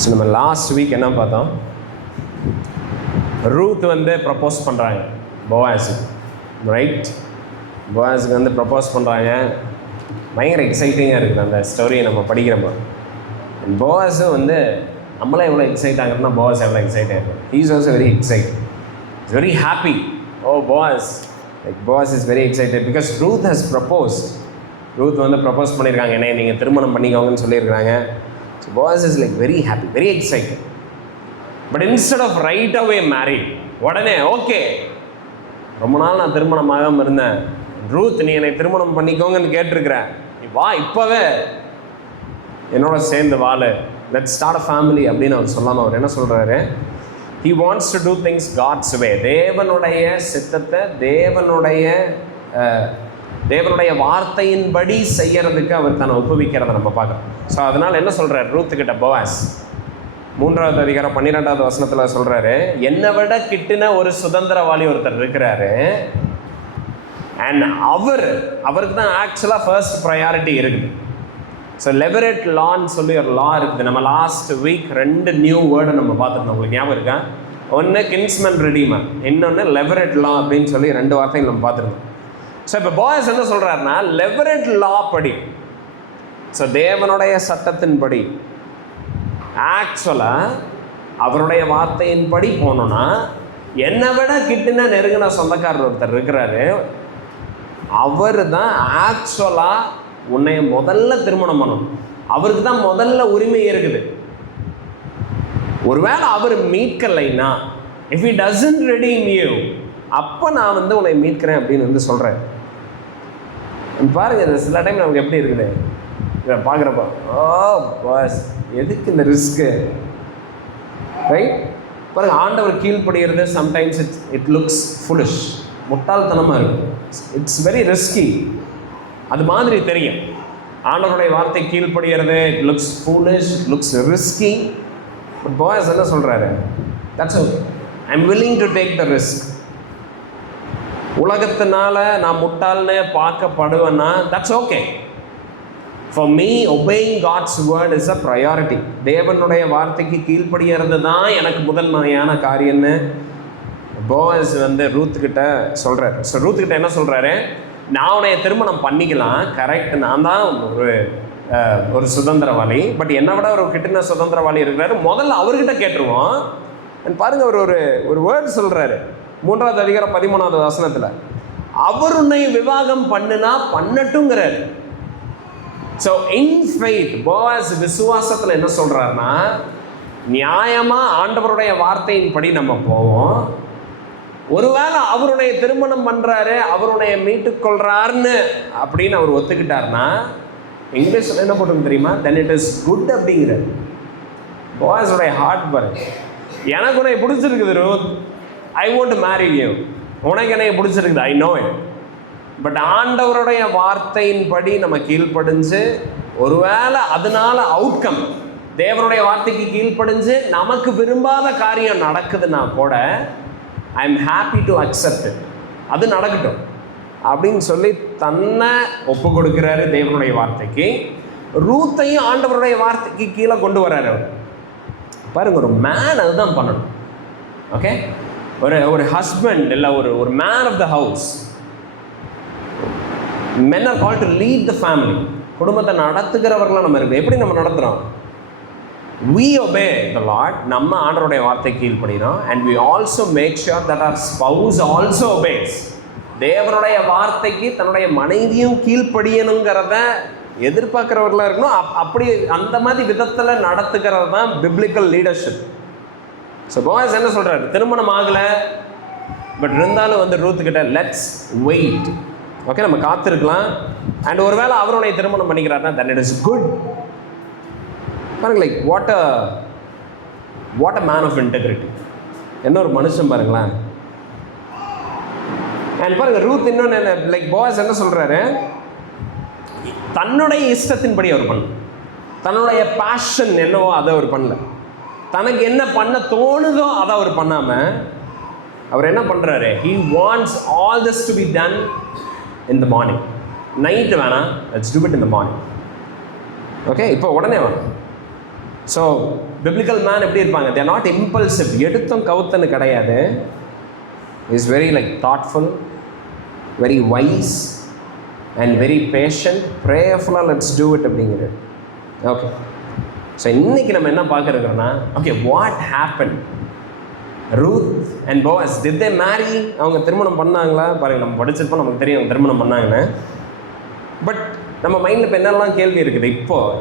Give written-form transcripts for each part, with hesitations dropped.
So நம்ம last week என்ன பார்த்தோம்? ரூத் வந்து ப்ரப்போஸ் பண்ணுறாங்க போவாஸுக்கு, ரைட்? போவாஸுக்கு வந்து ப்ரப்போஸ் பண்ணுறாங்க. பயங்கர எக்ஸைட்டிங்காக இருக்குது அந்த ஸ்டோரியை நம்ம படிக்கிறப்போ. போவாஸும் வந்து நம்மளே எவ்வளோ எக்ஸைட் ஆகிறோம்னா போவாஸ் எவ்வளோ எக்ஸைட் ஆகிருக்கும். He is also very excite, is very happy. Oh Boaz, like Boaz is very excited because Ruth has proposed. Ruth வந்து ப்ரப்போஸ் பண்ணியிருக்காங்க, என்ன நீங்கள் திருமணம் பண்ணிக்கோங்கன்னு சொல்லியிருக்காங்க. So Boaz is like very happy, very excited. But instead of right away married, உடனே okay ரொம்ப நாள் நான் திருமணம் ஆகாமல் இருந்தேன், ரூத் நீ என்னை திருமணம் பண்ணிக்கோங்கன்னு கேட்டிருக்கிறேன், நீ வா இப்போவே என்னோட சேர்ந்து வாழு, லெட்ஸ் ஸ்டார்ட் அ ஃபேமிலி அப்படின்னு அவர் சொல்லாமல் அவர் என்ன சொல்கிறாரு? He wants to do things God's way. தேவனுடைய சித்தத்தை தேவனுடைய வார்த்தையின்படி செய்யறதுக்கு அவர் தன்னை ஒப்புவிக்கிறத நம்ம பார்க்குறோம். ஸோ அதனால் என்ன சொல்கிறார் ரூத்துக்கிட்ட போவாஸ்? 3வது அதிகாரம் 12வது வசனத்தில் சொல்கிறாரு, என்னை விட கிட்டின ஒரு சுதந்திரவாளி ஒருத்தர் இருக்கிறாரு, அண்ட் அவருக்கு தான் ஆக்சுவலாக ஃபர்ஸ்ட் ப்ரையாரிட்டி இருக்குது. ஸோ லெவரேட் லான்னு சொல்லி ஒரு லா இருக்குது. நம்ம லாஸ்ட் வீக் 2 நியூ வேர்டை நம்ம பார்த்துருந்தோம், உங்களுக்கு ஞாபகம் இருக்கா? ஒன்று கின்ஸ்மேன் ரெடீமர், இன்னொன்று லெவரேட் லா அப்படின்னு சொல்லி 2 வார்த்தைகள் நம்ம பார்த்துருந்தோம். ஸோ இப்போ போவாஸ் என்ன சொல்கிறாருன்னா, லெவரேட் லா படி, ஸோ தேவனுடைய சட்டத்தின்படி ஆக்சுவலாக அவருடைய வார்த்தையின்படி போனோன்னா என்னை விட கிட்டின நெருங்கின சொந்தக்காரர் ஒருத்தர் இருக்கிறாரு, அவர் தான் ஆக்சுவலாக உன்னை முதல்ல திருமணம் பண்ணணும், அவருக்கு தான் முதல்ல உரிமை இருக்குது. ஒருவேளை அவர் மீட்கலைன்னா, if he doesn't redeem you, அப்போ நான் வந்து உன்னை மீட்கிறேன் அப்படின்னு வந்து சொல்கிறேன். பாருங்க, இந்த சில டைம் நமக்கு எப்படி இருக்குது இதை பார்க்குறப்போ, ஓ பாஸ் எதுக்கு இந்த ரிஸ்க்கு, ரைட்? பாருங்க, ஆண்டவர் கீழ்ப்படுகிறது சம்டைம்ஸ் இட் லுக்ஸ் ஃபுலிஷ், முட்டாள்தனமாக இருக்கும், இட்ஸ் வெரி ரிஸ்கி. அது மாதிரி தெரியும். ஆண்டவருடைய வார்த்தை கீழ்ப்படுகிறது, it looks foolish, it looks risky. But Boaz என்ன சொல்கிறாரு? That's okay, I am willing to take the risk. உலகத்தினால நான் முட்டாள்னு பார்க்கப்படுவேன்னா that's okay. For me obeying God's word is a priority. தேவனுடைய வார்த்தைக்கு கீழ்ப்படுகிறது தான் எனக்கு முதன்மையான காரியம்னு போவாஸ் வந்து ரூத்துக்கிட்ட சொல்கிறார். ஸோ ரூத்துக்கிட்ட என்ன சொல்கிறாரு? நான் உன்னைய திருமணம் பண்ணிக்கலாம், கரெக்ட், நான் தான் ஒரு சுதந்திரவாளி, பட் என்னை விட ஒரு கிட்டின சுதந்திரவாளி இருக்கிறாரு, முதல்ல அவர்கிட்ட கேட்டுருவோம். அண்ட் பாருங்க, அவர் ஒரு வேர்டு சொல்கிறாரு 3வது அதிகாரம் 13வது வசனத்தில், அவர் உன்னை விவாகம் பண்ணுனா பண்ணட்டுங்கிறார். ஸோ இன் ஃபெய்த் போவாஸ் விசுவாசத்தில் என்ன சொல்கிறாருன்னா, நியாயமாக ஆண்டவருடைய வார்த்தையின்படி நம்ம போவோம். ஒருவேளை அவருடைய திருமணம் பண்ணுறாரு, அவருடைய மீட்டுக்கொள்கிறாருன்னு அப்படின்னு அவர் ஒத்துக்கிட்டாருன்னா, இங்கிலீஷில் என்ன போட்டு தெரியுமா? தென் இட் இஸ் குட் அப்படிங்கிறார். பாய்ஸோடைய ஹார்ட் பாருங்க, எனக்கு உன்னை பிடிச்சிருக்குது Ruth, I want to marry you, உனக்கு என்னை பிடிச்சிருக்குது, ஐ நோ இட். பட் ஆண்டவருடைய வார்த்தையின்படி நம்ம கீழ்ப்படிஞ்சு, ஒருவேளை அதனால அவுட்கம் தேவனுடைய வார்த்தைக்கு கீழ்ப்படிஞ்சு நமக்கு விரும்பாத காரியம் நடக்குதுன்னா கூட I am happy to accept it, அது நடக்கட்டும் அப்படின்னு சொல்லி தன்னை ஒப்பு கொடுக்குறாரு தேவனுடைய வார்த்தைக்கு. ரூத்தையும் ஆண்டவருடைய வார்த்தைக்கு கீழே கொண்டு வர்றாரு அவர். பாருங்க, ஒரு மேன் அதுதான் பண்ணணும். ஓகே, ஒரு ஹஸ்பண்ட் இல்லை ஒரு man of the house, men are called to lead the family. குடும்பத்தை நடத்துகிறவர்களாக நம்ம இருக்கு. எப்படி நம்ம நடத்துகிறோம்? we obey the Lord, நம்ம ஆண்டவருடைய வார்த்தை கீழ்ப்படுகிறோம், and we also make sure that our spouse also obeys. தேவனுடைய வார்த்தைக்கு தன்னுடைய மனைவியும் கீழ்ப்படியணுங்கிறத எதிர்பார்க்கிறவர்களாக இருக்கணும். அப்படி அந்த மாதிரி விதத்தில் நடத்துக்கிறது தான் பிப்ளிக்கல் லீடர்ஷிப். ஸோ போவாஸ் என்ன சொல்கிறாரு? திருமணம் ஆகலை, பட் இருந்தாலும் வந்து ரூத்துக்கிட்ட லெட்ஸ் வெயிட், ஓகே நம்ம காத்திருக்கலாம், அண்ட் ஒருவேளை அவருடைய திருமணம் பண்ணிக்கிறாருன்னா then it is good. பாருங்க, like what a man of integrity, என்ன ஒரு மனுஷன் பாருங்களேன். அண்ட் பாருங்க, ரூத் இன்னொன்று என்ன, லைக் போவாஸ் என்ன சொல்கிறாரு? தன்னுடைய இஷ்டத்தின்படி அவர் பண்ணல, தன்னுடைய பேஷன் என்னவோ அதை அவர் பண்ணல, தனக்கு என்ன பண்ண தோணுதோ அதை அவர் பண்ணாமல் அவர் என்ன பண்ணுறாரு? he wants all this to be done in the morning. Night வேணாம், let's do it in the morning. Okay, இப்போ உடனே வேணாம், ஸோ பிப்ளிக்கல் மேன் எப்படி இருப்பாங்க? தேர் நாட் இம்பல்சிவ், எடுத்தும் கவுத்தன்னு கிடையாது. Is very like thoughtful, very wise and very patient, ப்ரேயர்ஃபுல்லாக லெட்ஸ் டூ இட் அப்படிங்கிறது. ஓகே, ஸோ இன்றைக்கி நம்ம என்ன பார்க்குறோன்னா, okay what happen? Ruth and Boaz, did they marry? அவங்க திருமணம் பண்ணாங்களா? பாருங்கள், நம்ம படிச்சிருப்போம், நமக்கு தெரியும் அவங்க திருமணம் பண்ணாங்கன்னு. பட் நம்ம மைண்டில் இப்போ என்னெல்லாம் கேள்வி இருக்குது?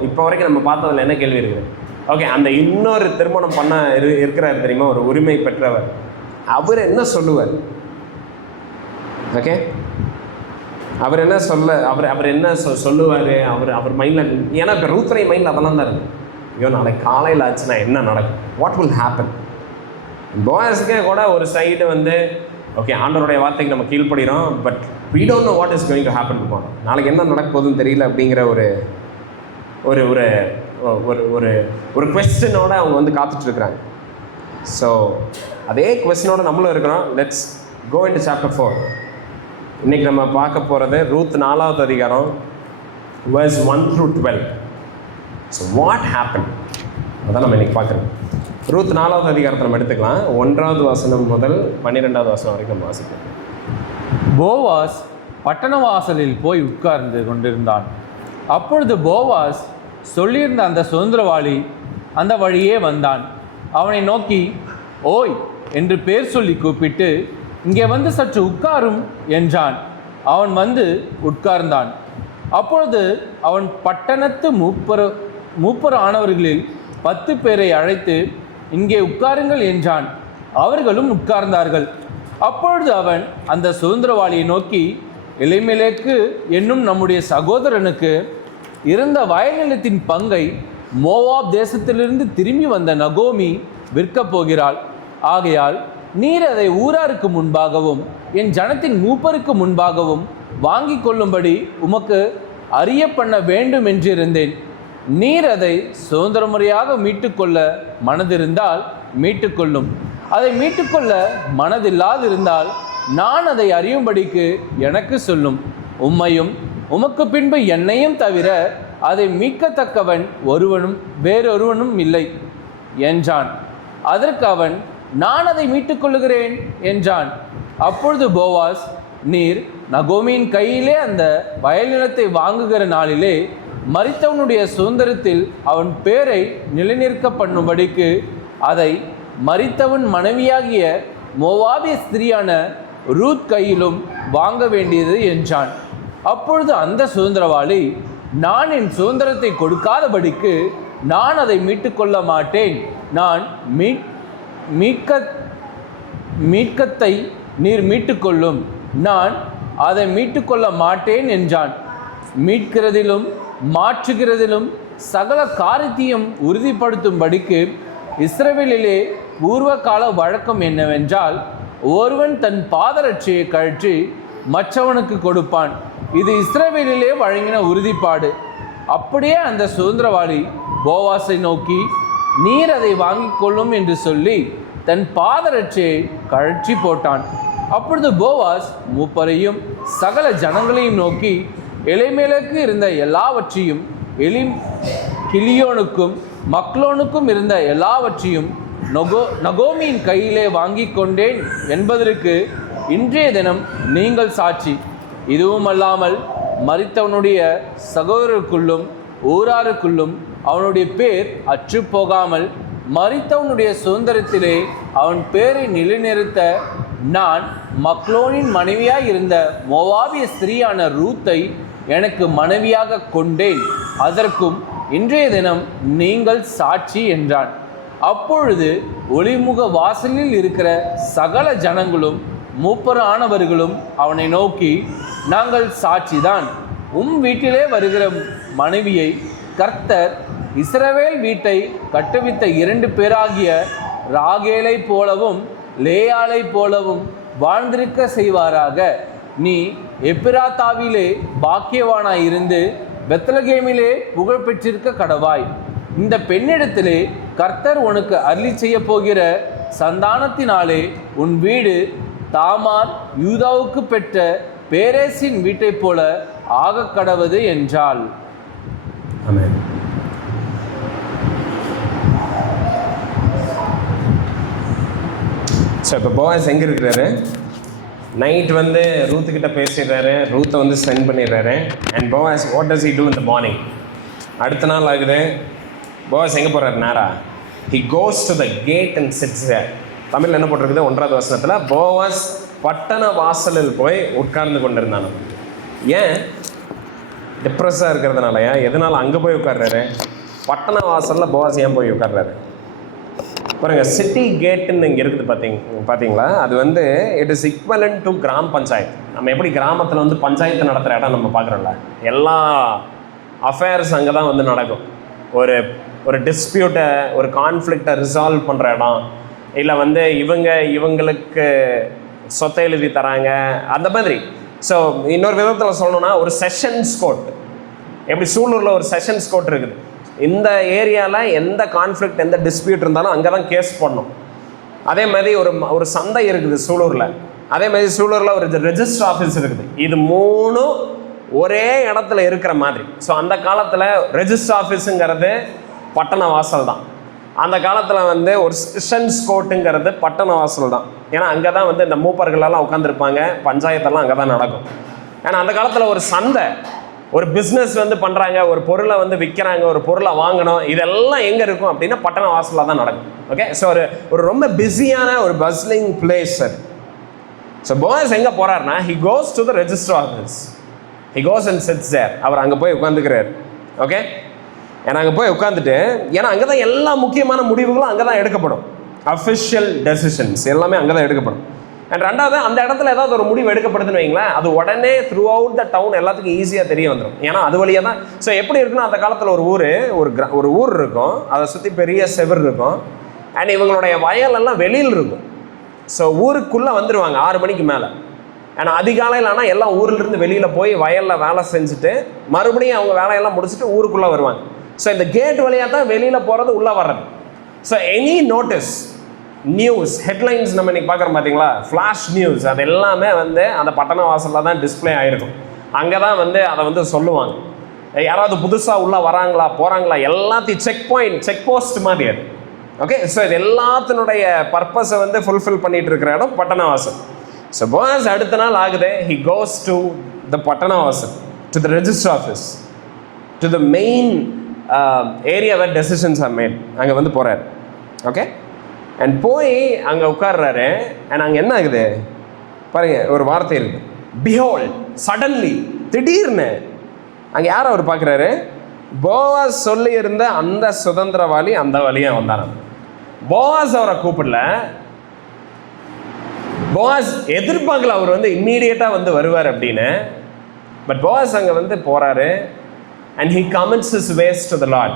இப்போ வரைக்கும் நம்ம பார்த்ததில் என்ன கேள்வி இருக்குது? ஓகே, அந்த இன்னொரு திருமணம் பண்ண இருக்கிறார் தெரியுமா, ஒரு உரிமை பெற்றவர், அவர் என்ன சொல்லுவார்? ஓகே, அவர் என்ன சொல்லுவார்? அவர் மைண்டில், ஏன்னா இப்போ ரூத்துடைய மைண்டில் அதெல்லாம் தான் இருக்குது. ஐயோ நாளைக்கு காலையில் ஆச்சுன்னா என்ன நடக்கும்? What will happen? போயாஸுக்கே கூட ஒரு சைடு வந்து ஓகே ஆண்டவருடைய வார்த்தைக்கு நம்ம கீழ்ப்படுகிறோம், but we don't know what is going to happen tomorrow. நாளைக்கு என்ன நடக்க போகுதுன்னு தெரியல அப்படிங்கிற ஒரு ஒரு ஒரு ஒரு ஒரு கொஸ்டினோட அவங்க வந்து காத்துட்ருக்குறாங்க. ஸோ அதே கொஸ்டினோட நம்மளும் இருக்கிறோம். Let's go into chapter 4. இன்றைக்கி நம்ம பார்க்க போகிறது ரூத் 4வது அதிகாரம் verse 1 through 12. So what happen அதான் நம்ம இன்றைக்கி பார்க்குறோம். ரூத் 4வது அதிகாரத்தை நம்ம எடுத்துக்கலாம். 1வது வசனம் முதல் 12வது வசனம் வரைக்கும் நம்ம வாசிக்கலாம். போவாஸ் பட்டண வாசலில் போய் உட்கார்ந்து கொண்டிருந்தான். அப்பொழுது போவாஸ் சொல்லியிருந்த அந்த சுதந்திரவாளி அந்த வழியே வந்தான். அவனை நோக்கி ஓய் என்று பேர் சொல்லி கூப்பிட்டு, இங்கே வந்து சற்று உட்காரும் என்றான். அவன் வந்து உட்கார்ந்தான். அப்பொழுது அவன் பட்டணத்து மூப்பர் ஆனவர்களில் 10 பேரை அழைத்து இங்கே உட்காருங்கள் என்றான். அவர்களும் உட்கார்ந்தார்கள். அப்பொழுது அவன் அந்த சுதந்திரவாளியை நோக்கி, எலிமெலேக்கு என்னும் நம்முடைய சகோதரனுக்கு இருந்த வயல் நிலத்தின் பங்கை மோவாப் தேசத்திலிருந்து திரும்பி வந்த நகோமி விற்கப் போகிறாள். ஆகையால் நீர் அதை ஊராருக்கு முன்பாகவும் என் ஜனத்தின் மூப்பருக்கு முன்பாகவும் வாங்கி கொள்ளும்படி உமக்கு அறிய பண்ண வேண்டும் என்றிருந்தேன். நீர் அதை சுதந்திர முறையாக மீட்டுக்கொள்ள மனதிருந்தால் மீட்டுக்கொள்ளும். அதை மீட்டுக்கொள்ள மனதில்லாதிருந்தால் நான் அதை அறியும்படிக்கு எனக்கு சொல்லும். உம்மையும் உமக்கு பின்பு என்னையும் தவிர அதை மீட்கத்தக்கவன் வேறொருவனும் இல்லை என்றான். அதற்கு அவன், நான் அதை மீட்டுக்கொள்ளுகிறேன் என்றான். அப்பொழுது போவாஸ், நீர் நகோமியின் கையிலே அந்த வயல் நிலத்தை வாங்குகிற நாளிலே மரித்தவனுடைய சுதந்திரத்தில் அவன் பேரை நிலைநிற்க பண்ணும்படிக்கு அதை மரித்தவன் மனைவியாகிய மோவாபிய ஸ்திரியான ரூத் கையிலும் வாங்க வேண்டியது என்றான். அப்பொழுது அந்த சுதந்திரவாளி, நான் என் சுதந்திரத்தை கொடுக்காதபடிக்கு நான் அதை மீட்டுக்கொள்ள மாட்டேன். நான் மீட்கத்தை நீர் மீட்டுக்கொள்ளும், நான் அதை மீட்டுக்கொள்ள மாட்டேன் என்றான். மீட்கிறதிலும் மாற்றுகிறதிலும் சகல காரியத்தையும் உறுதிப்படுத்தும்படிக்கு இஸ்ரவேலிலே பூர்வ கால வழக்கம் என்னவென்றால், ஒருவன் தன் பாதரட்சையை கழற்றி மற்றவனுக்கு கொடுப்பான். இது இஸ்ரவேலிலே வழங்கின உறுதிப்பாடு. அப்படியே அந்த சுதந்திரவாளி போவாஸை நோக்கி, நீர் அதை வாங்கிக் கொள்ளும் என்று சொல்லி தன் பாதரட்சையை கழற்றி போட்டான். அப்பொழுது போவாஸ் மூப்பரையும் சகல ஜனங்களையும் நோக்கி, எலிமெலேக்கு இருந்த எல்லாவற்றையும் கிலியோனுக்கும் மக்லோனுக்கும் இருந்த எல்லாவற்றையும் நகோமியின் கையிலே வாங்கி கொண்டேன் என்பதற்கு இன்றைய தினம் நீங்கள் சாட்சி. இதுவும் அல்லாமல் மரித்தவனுடைய சகோதரருக்குள்ளும் ஊராருக்குள்ளும் அவனுடைய பேர் அற்று போகாமல் மரித்தவனுடைய சுதந்திரத்திலே அவன் பேரை நிலைநிறுத்த நான் மக்லோனின் மனைவியாய் இருந்த மோவாபிய ஸ்திரீயான ரூத்தை எனக்கு மனைவியாக கொண்டேன். அதற்கும் இன்றைய தினம் நீங்கள் சாட்சி என்றான். அப்பொழுது ஒளிமுக வாசலில் இருக்கிற சகல ஜனங்களும் மூப்பர் ஆனவர்களும் அவனை நோக்கி, நாங்கள் சாட்சிதான். வீட்டிலே வருகிற மனைவியை கர்த்தர் இஸ்ரவேல் வீட்டை கட்டுவித்த 2 பேராகிய ராகேலை போலவும் லேயாளை போலவும் வாழ்ந்திருக்க செய்வாராக. நீ எப்பிராத்தாவிலே பாக்கியவானாய் இருந்து பெத்லகேமிலே புகழ் பெற்றிருக்க கடவாய். இந்த பெண்ணிடத்திலே கர்த்தர் உனக்கு அருளி செய்ய போகிற சந்தானத்தினாலே உன் வீடு தாமார் யூதாவுக்கு பெற்ற பேரேசின் வீட்டை போல ஆக கடவது என்றாள். இப்போ போவாஸ் எங்கே இருக்கிறாரு? நைட் வந்து ரூத்துக்கிட்ட பேசிடுறாரு, ரூத்தை வந்து சென்ட் பண்ணிடுறாரு. And Boaz what does he do in the morning? அடுத்த நாள் ஆகுது, போவாஸ் எங்கே போகிறாரு? நேரா he goes to the gate and sits there. தமிழில் என்ன போட்டிருக்குது? 1வது வசனத்தில் போவாஸ் பட்டண வாசலில் போய் உட்கார்ந்து கொண்டிருந்தானு. ஏன்? டிப்ரெஸ்ஸாக இருக்கிறதுனாலயா? எதனால் அங்கே போய் உட்கார்றாரு? பட்டண வாசலில் போவாஸ் ஏன் போய் உட்கார்றாரு? பாருங்க, சிட்டி கேட்டுன்னு இங்கே இருக்குது பார்த்தீங்களா? அது வந்து இட் இஸ் ஈக்குவலன்ட் டு கிராம பஞ்சாயத்து. நம்ம எப்படி கிராமத்தில் வந்து பஞ்சாயத்து நடத்துகிற இடம் நம்ம பார்க்குறோம்ல, எல்லா அஃபேர்ஸ் அங்கே தான் வந்து நடக்கும். ஒரு டிஸ்பியூட்டை, ஒரு கான்ஃப்ளிக்டை ரிசால்வ் பண்ணுற இடம், இல்லை வந்து இவங்களுக்கு சொத்தை எழுதி தராங்க, அந்த மாதிரி. ஸோ இன்னொரு விதத்தில் சொல்லணும்னா ஒரு செஷன்ஸ் கோர்ட். எப்படி சூலூரில் ஒரு செஷன்ஸ் கோர்ட் இருக்குது, இந்த ஏரியாவில் எந்த கான்ஃப்ளிக்ட், எந்த டிஸ்பியூட் இருந்தாலும் அங்கே தான் கேஸ் போடணும். அதே மாதிரி ஒரு சந்தை இருக்குது சூலூரில், அதே மாதிரி சூலூரில் ஒரு ரெஜிஸ்டர் ஆஃபீஸ் இருக்குது. இது 3 ஒரே இடத்துல இருக்கிற மாதிரி. ஸோ அந்த காலத்தில் ரெஜிஸ்டர் ஆஃபீஸுங்கிறது பட்டண வாசல் தான். அந்த காலத்தில் வந்து ஒரு செஷன்ஸ் கோர்ட்டுங்கிறது பட்டண வாசல் தான். ஏன்னா அங்கே தான் வந்து இந்த மூப்பர்களெல்லாம் உட்காந்துருப்பாங்க, பஞ்சாயத்தெல்லாம் அங்கே தான் நடக்கும். ஏன்னா அந்த காலத்தில் ஒரு சந்தை, ஒரு பிஸ்னஸ் வந்து பண்ணுறாங்க, ஒரு பொருளை வந்து விற்கிறாங்க, ஒரு பொருளை வாங்கணும், இதெல்லாம் எங்கே இருக்கும் அப்படின்னா பட்டண வாசலில் தான் நடக்கும். ஓகே, ஸோ ஒரு ரொம்ப பிஸியான ஒரு பஸ்லிங் பிளேஸ் அது. ஸோ போவாஸ் எங்கே போகிறாருன்னா he goes to the register office, he goes and sits there. அவர் அங்கே போய் உட்காந்துக்கிறார். ஓகே, ஏன்னா அங்கே போய் உட்காந்துட்டு, ஏன்னா அங்கே தான் எல்லா முக்கியமான முடிவுகளும் அங்கே தான் எடுக்கப்படும். அஃபிஷியல் டெசிஷன்ஸ் எல்லாமே அங்கே தான் எடுக்கப்படும். அண்ட் 2வது, அந்த இடத்துல ஏதாவது ஒரு முடிவு எடுக்கப்படுதுன்னு வைங்களேன், அது உடனே த்ரூ அவுட் த டவுன் எல்லாத்துக்கும் ஈஸியாக தெரிய வந்துடும். ஏன்னா அது வழியாக தான். ஸோ எப்படி இருக்குன்னா, அந்த காலத்தில் ஒரு ஊர் இருக்கும், அதை சுற்றி பெரிய செவர் இருக்கும். அண்ட் இவங்களுடைய வயலெல்லாம் வெளியில் இருக்கும். ஸோ ஊருக்குள்ளே வந்துடுவாங்க 6 மணிக்கு மேலே. ஏன்னா அதிகாலையில் ஆனால் எல்லாம் ஊர்லேருந்து வெளியில் போய் வயலில் வேலை செஞ்சுட்டு மறுபடியும் அவங்க வேலையெல்லாம் முடிச்சுட்டு ஊருக்குள்ளே வருவாங்க. ஸோ இந்த கேட் வழியாக தான் வெளியில் போகிறது, உள்ளே வர்றது. So any notice, news, headlines நம்ம இன்றைக்கி பார்க்குறோம் பார்த்தீங்களா, ஃப்ளாஷ் நியூஸ், அது எல்லாமே வந்து அந்த பட்டண வாசலில் தான் டிஸ்பிளே ஆகிருக்கும். அங்கே தான் வந்து அதை வந்து சொல்லுவாங்க. யாராவது புதுசாக உள்ளே வராங்களா போகிறாங்களா எல்லாத்தையும் செக் போஸ்ட் மாதிரி அது. ஓகே, ஸோ இது எல்லாத்தினுடைய பர்பஸை வந்து ஃபுல்ஃபில் பண்ணிகிட்டு இருக்கிற இடம் பட்டண வாசல். ஸோ போவாஸ் அடுத்த நாள் ஆகுது, ஹி கோஸ் டு த பட்டண வாசல், to the register office, to the main area where decisions are made. அங்கே வந்து போகிறார். ஓகே, அண்ட் போய் அங்கே உட்கார்றாரு. அண்ட் அங்கே என்ன ஆகுது பாருங்க, ஒரு வார்த்தை இருக்குது, பிஹோல்ட், சடன்லி, திடீர்னு அங்கே யார் அவர் பார்க்குறாரு? போவாஸ் சொல்லி இருந்த அந்த சுதந்திரவாளி அந்த வழியாக வந்தாராம். போவாஸ் அவரை கூப்பிடல, போவாஸ் எதிர்பார்க்கல அவர் வந்து இம்மீடியட்டாக வந்து வருவார் அப்படின்னு. பட் போவாஸ் அங்கே வந்து போகிறாரு. And he commits his ways to the Lord.